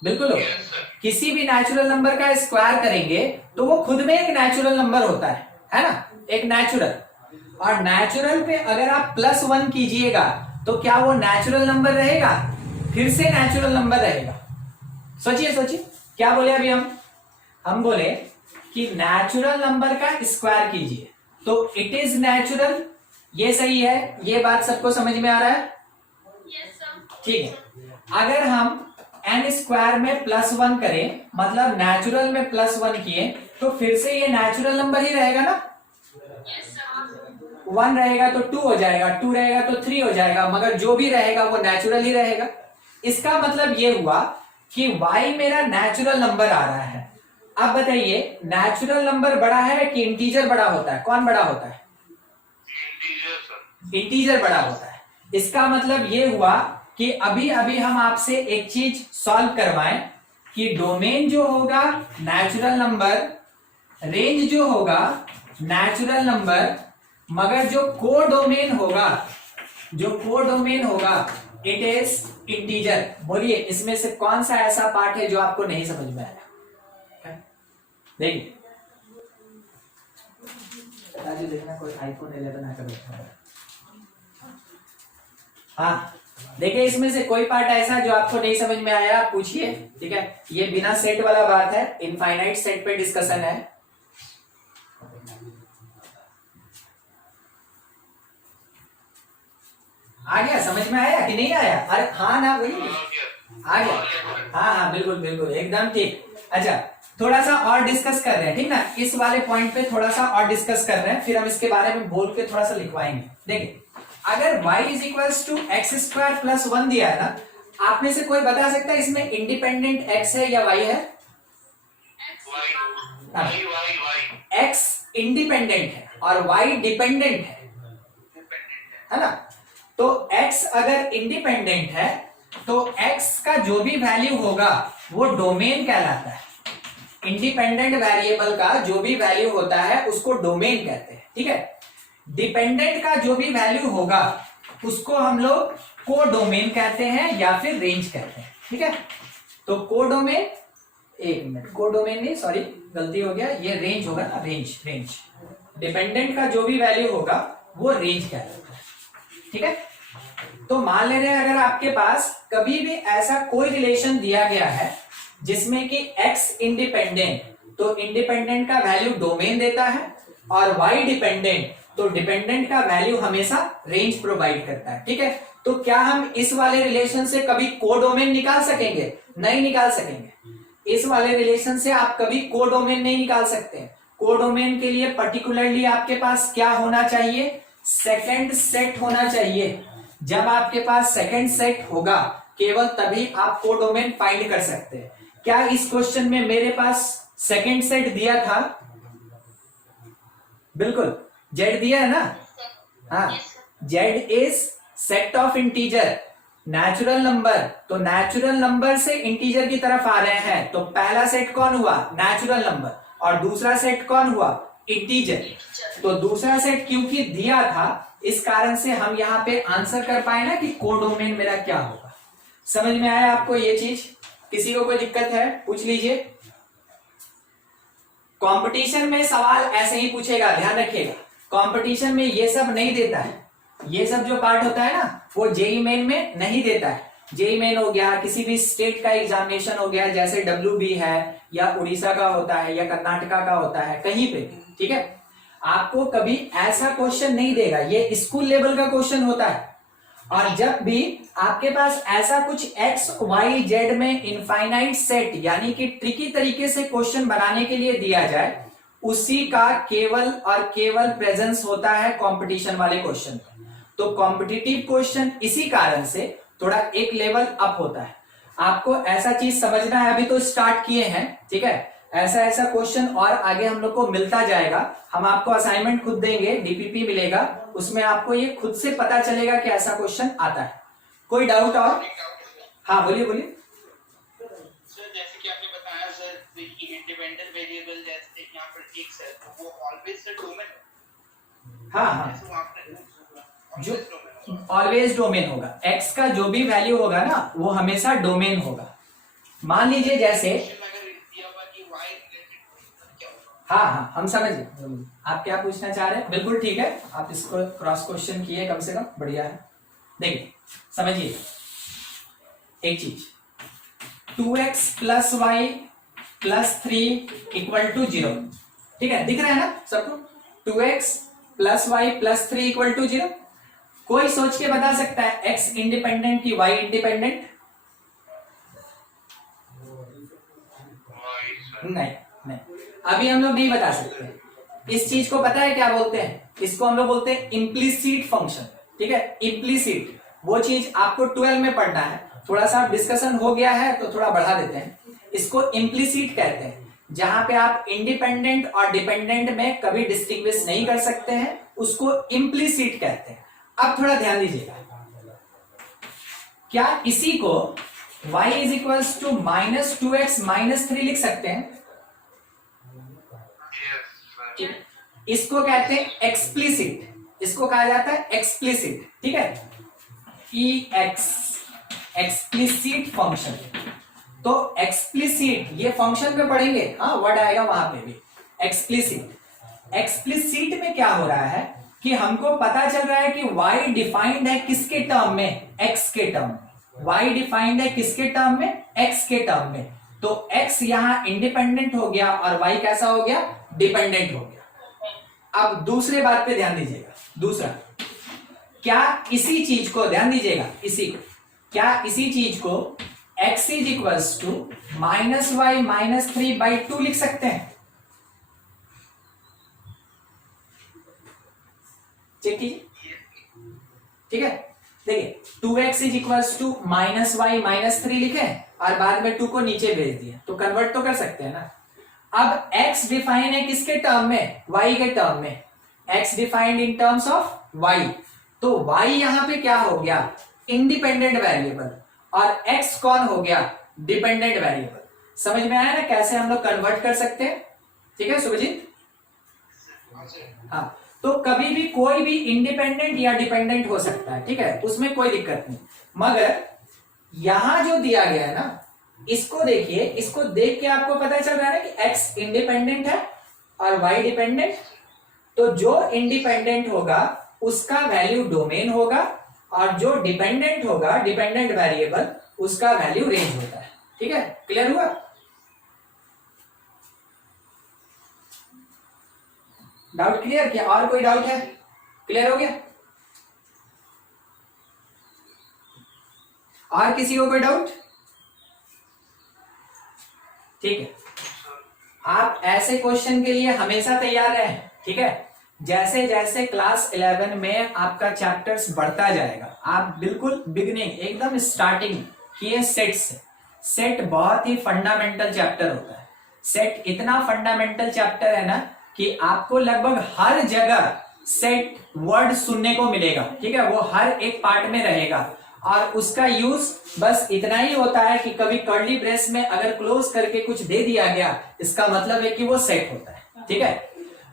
बिल्कुल होगा। यस सर, किसी भी नेचुरल नंबर का स्क्वायर करेंगे तो वो खुद में एक नेचुरल नंबर होता है ना, एक नेचुरल, और नेचुरल पे अगर आप +1 कीजिएगा तो क्या वो नेचुरल नंबर रहेगा? फिर से नेचुरल नंबर रहेगा। सोचिए सोचिए, क्या बोले अभी हम बोले कि नेचुरल नंबर का स्क्वायर कीजिए तो इट इज नेचुरल, ये सही है, ये बात सबको समझ में आ रहा है? Yes sir. ठीक है, अगर हम n स्क्वायर में +1 करें, मतलब नेचुरल में +1 किए, तो फिर से ये नेचुरल नंबर ही रहेगा ना। Yes sir. 1 रहेगा तो 2 हो जाएगा, 2 रहेगा तो 3 हो जाएगा, मगर जो भी रहेगा वो नेचुरल ही रहेगा। इसका मतलब ये हुआ कि y मेरा नेचुरल नंबर आ रहा है। अब बताइए, नेचुरल नंबर बड़ा है कि इंटीजर बड़ा होता है? कौन बड़ा होता है? इंटीजर सर, इंटीजर बड़ा होता है। इसका मतलब ये हुआ कि अभी अभी हम आपसे एक चीज सॉल्व करवाएं कि डोमेन जो होगा नेचुरल नंबर, रेंज जो होगा नेचुरल नंबर, मगर जो कोडोमेन होगा इट इज इंटीजर। बोलिए, इसमें से कौन सा ऐसा पार्ट है जो आपको नहीं समझ में आया? देखिए, राजू देखना कोई आईफोन 11 आकर बैठा है। हाँ देखिए, इसमें से कोई पार्ट ऐसा जो आपको नहीं समझ में आया, आप पूछिए। ठीक है, ये बिना सेट वाला बात है, इनफाइनाइट सेट पे डिस्कशन है। आ गया, समझ में आया कि नहीं आया? अरे हाँ ना, वही आ गया। हाँ हाँ बिल्कुल बिल्कुल, एकदम ठीक। अच्छा, थोड़ा सा और डिस्कस कर रहे हैं, ठीक ना, इस वाले पॉइंट पे थोड़ा सा और डिस्कस कर रहे हैं, फिर हम इसके बारे में बोल के थोड़ा सा लिखवाएंगे। देखिए, अगर y is equals to X square plus 1 दिया है ना, आप में से कोई बता सकता है इसमें इंडिपेंडेंट x है या y है? x इंडिपेंडेंट है और y डिपेंडेंट है ना। तो x अगर इंडिपेंडेंट है तो x का जो भी वैल्यू होगा वो डोमेन कहलाता है। इंडिपेंडेंट वेरिएबल का जो भी वैल्यू होता है उसको डोमेन कहते हैं, ठीक है। डिपेंडेंट का जो भी वैल्यू होगा उसको हम लोग कोडोमेन कहते हैं या फिर रेंज कहते हैं, ठीक है। तो कोडोमेन, एक मिनट, कोडोमेन नहीं, सॉरी गलती हो गया, ये रेंज होगा ना, रेंज। रेंज डिपेंडेंट का जो भी वैल्यू होगा वो रेंज कहलाता है, ठीक है। तो मान ले रहे हैं अगर आपके पास कभी भी ऐसा कोई रिलेशन दिया गया है जिसमें कि x इंडिपेंडेंट, तो इंडिपेंडेंट का वैल्यू डोमेन देता है, और y डिपेंडेंट, तो डिपेंडेंट का वैल्यू हमेशा रेंज प्रोवाइड करता है, ठीक है। तो क्या हम इस वाले रिलेशन से कभी कोडोमेन निकाल सकेंगे? नहीं निकाल सकेंगे। इस वाले रिलेशन से आप कभी कोडोमेन नहीं निकाल सकते। कोडोमेन के लिए पर्टिकुलरली आपके पास क्या होना चाहिए? सेकंड सेट होना चाहिए। जब आपके पास सेकंड सेट होगा केवल तभी आप कोडोमेन फाइंड कर सकते हैं। क्या इस क्वेश्चन में मेरे पास सेकंड सेट दिया था? बिल्कुल, जेड दिया है ना। हाँ, Z is set of integer, natural number. तो नेचुरल नंबर से इंटीजर की तरफ आ रहे हैं, तो पहला सेट कौन हुआ? Natural number. और दूसरा सेट कौन हुआ? इंटीजर। तो दूसरा सेट क्योंकि दिया था, इस कारण से हम यहाँ पे आंसर कर पाए ना कि कोडोमेन मेरा क्या होगा। समझ में आया आपको ये चीज? किसी को कोई दिक्कत है पूछ लीजिए। कंपटीशन में सवाल ऐसे ही पूछेगा, ध्यान रखिएगा। कंपटीशन में ये सब नहीं देता है, ये सब जो पार्ट होता है ना वो जेईई मेन में नहीं देता है। जेईई मेन हो गया, किसी भी स्टेट का एग्जामिनेशन हो गया, जैसे WB है या उड़ीसा का होता है या कर्नाटका का होता है, कहीं पे, ठीक है। आपको कभी ऐसा क्वेश्चन नहीं देगा, ये स्कूल लेवल का क्वेश्चन होता है। और जब भी आपके पास ऐसा कुछ x, y, z में इनफाइनाइट सेट यानी कि ट्रिकी तरीके से क्वेश्चन बनाने के लिए दिया जाए, उसी का केवल और केवल प्रेजेंस होता है कंपटीशन वाले क्वेश्चन में। तो कॉम्पिटिटिव क्वेश्चन इसी कारण से थोड़ा एक लेवल अप होता है। आपको ऐसा चीज समझना है, अभी तो स्टार्ट किए हैं, ठीक है। ऐसा ऐसा क्वेश्चन और आगे हम लोग को मिलता जाएगा। हम आपको असाइनमेंट खुद देंगे, डीपीपी मिलेगा, उसमें आपको ये खुद से पता चलेगा कि ऐसा क्वेश्चन आता है। कोई डाउट और? हाँ बोलिए बोलिए। सर जैसे कि आपने बताया सर कि इंडिपेंडेंट वेरिएबल जैसे यहाँ पर x है तो वो ऑलवेज सर डोमेन। हाँ, जो ऑलवेज डोमेन होगा। x का जो भी वैल्यू होगा ना वो हमेशा डोमेन होगा। मान लीजिए जैसे, हाँ, हम समझिए आप क्या पूछना चाह रहे हैं। बिल्कुल ठीक है, आप इसको क्रॉस क्वेश्चन किए कम से कम, बढ़िया है। देखिए समझिए एक चीज, 2x + y + 3 = 0, ठीक है, दिख रहा है ना सबको? 2x + y + 3 = 0। कोई सोच के बता सकता है x इंडिपेंडेंट की y इंडिपेंडेंट? नहीं, अभी हम लोग नहीं बता सकते। इस चीज को पता है क्या बोलते हैं? इसको हम लोग बोलते हैं इम्प्लीसिट फंक्शन, ठीक है। इम्प्लीसिट वो चीज आपको 12 में पढ़ना है, थोड़ा सा डिस्कशन हो गया है तो थोड़ा बढ़ा देते हैं। इसको इम्प्लीसिट कहते हैं, जहां पे आप इंडिपेंडेंट और डिपेंडेंट में कभी डिस्टिंग्विश नहीं कर सकते हैं, उसको इम्प्लीसिट कहते हैं। अब थोड़ा ध्यान दीजिएगा, क्या इसी को y = -2x - 3 लिख सकते हैं? इसको कहते हैं एक्सप्लिसिट, इसको कहा जाता है एक्सप्लिसिट, ठीक है। Explicit function. तो एक्सप्लिसिट ये फंक्शन में पढ़ेंगे, हाँ वर्ड आएगा वहां पे भी, एक्सप्लिसिट। एक्सप्लिसिट में क्या हो रहा है कि हमको पता चल रहा है कि y डिफाइंड है किसके टर्म में? x के टर्म में। y डिफाइंड है किसके टर्म में? x के टर्म में। तो x यहां इंडिपेंडेंट हो गया और y कैसा हो गया? डिपेंडेंट हो गया। अब दूसरे बात पे ध्यान दीजिएगा, दूसरा, क्या इसी चीज को ध्यान दीजिएगा, क्या इसी चीज को x = -y - 3/2 लिख सकते हैं? चेक कीजिए, ठीक है। देखिए 2x = -y - 3 लिखे और बाद में 2 को नीचे भेज दिया, तो कन्वर्ट तो कर सकते हैं ना। अब x डिफाइन है किसके टर्म में? y के टर्म में। x defined in terms of y, तो y यहां पे क्या हो गया? Independent variable. और x कौन हो गया, डिपेंडेंट वेरिएबल। समझ में आया ना कैसे हम लोग कन्वर्ट कर सकते हैं? ठीक है सुभजीत? हाँ, तो कभी भी कोई भी इंडिपेंडेंट या डिपेंडेंट हो सकता है, ठीक है, उसमें कोई दिक्कत नहीं। मगर यहां जो दिया गया है ना, इसको देखिए, इसको देख के आपको पता चल रहा है ना कि x इंडिपेंडेंट है और y डिपेंडेंट। तो जो इंडिपेंडेंट होगा उसका वैल्यू डोमेन होगा, और जो डिपेंडेंट होगा, डिपेंडेंट वेरिएबल, उसका वैल्यू रेंज होता है। ठीक है, क्लियर हुआ? डाउट क्लियर क्या? और कोई डाउट है? क्लियर हो गया? और किसी को कोई डाउट? ठीक है, आप ऐसे क्वेश्चन के लिए हमेशा तैयार रहें। ठीक है, जैसे जैसे क्लास 11 में आपका चैप्टर्स बढ़ता जाएगा, आप बिल्कुल बिगिनिंग एकदम स्टार्टिंग किए सेट से। सेट बहुत ही फंडामेंटल चैप्टर होता है। सेट इतना फंडामेंटल चैप्टर है ना कि आपको लगभग हर जगह सेट वर्ड सुनने को मिलेगा। ठीक है, वो हर एक पार्ट में रहेगा, और उसका यूज बस इतना ही होता है कि कभी कर्ली ब्रेस में अगर क्लोज करके कुछ दे दिया गया, इसका मतलब है कि वो सेट होता है। ठीक है,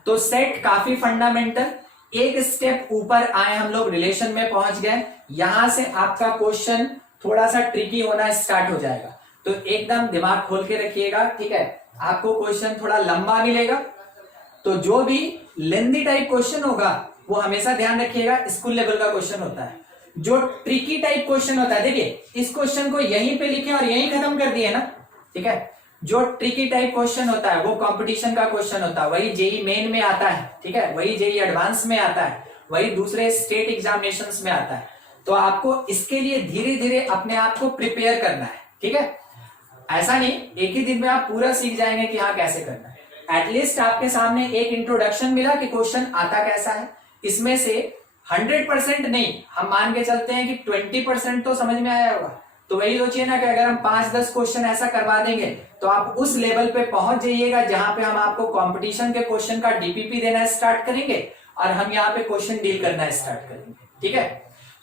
तो सेट काफी फंडामेंटल। एक स्टेप ऊपर आए हम लोग, रिलेशन में पहुंच गए। यहां से आपका क्वेश्चन थोड़ा सा ट्रिकी होना स्टार्ट हो जाएगा, तो एकदम दिमाग खोल के रखिएगा। ठीक है, आपको क्वेश्चन थोड़ा लंबा मिलेगा, तो जो भी लेंथी टाइप क्वेश्चन होगा वो हमेशा ध्यान रखिएगा स्कूल लेवल का क्वेश्चन होता है। जो ट्रिकी टाइप क्वेश्चन होता है, देखिए इस क्वेश्चन को यहीं पे लिखे और यहीं खत्म कर दिए ना। ठीक है, जो ट्रिकी टाइप क्वेश्चन होता है वो कंपटीशन का क्वेश्चन होता है, वही जेई मेन में आता है। ठीक है, वही जेई एडवांस में आता है, वही दूसरे स्टेट एग्जामिनेशंस में आता है। तो आपको इसके लिए धीरे धीरे अपने आप को प्रिपेयर करना है। ठीक है, ऐसा नहीं एक ही दिन में आप पूरा सीख जाएंगे कि हाँ कैसे करना है। एटलीस्ट आपके सामने एक इंट्रोडक्शन मिला कि क्वेश्चन आता कैसा है। इसमें से 100% नहीं, हम मान के चलते हैं कि 20% तो समझ में आया होगा। तो वही सोचिए ना कि अगर हम 5-10 क्वेश्चन ऐसा करवा देंगे तो आप उस लेवल पे पहुंच जाइएगा जहां पे हम आपको कंपटीशन के क्वेश्चन का डीपीपी देना स्टार्ट करेंगे और हम यहाँ पे क्वेश्चन डील करना स्टार्ट करेंगे। ठीक है,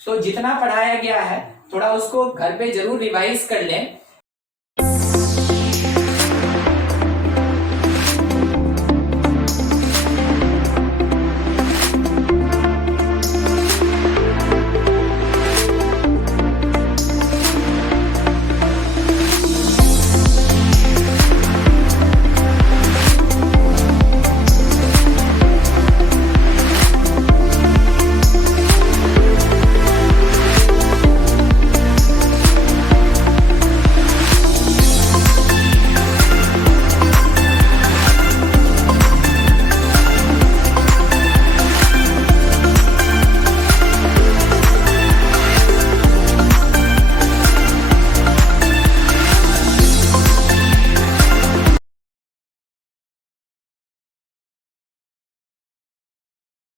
तो जितना पढ़ाया गया है थोड़ा उसको घर पे जरूर रिवाइज कर लें,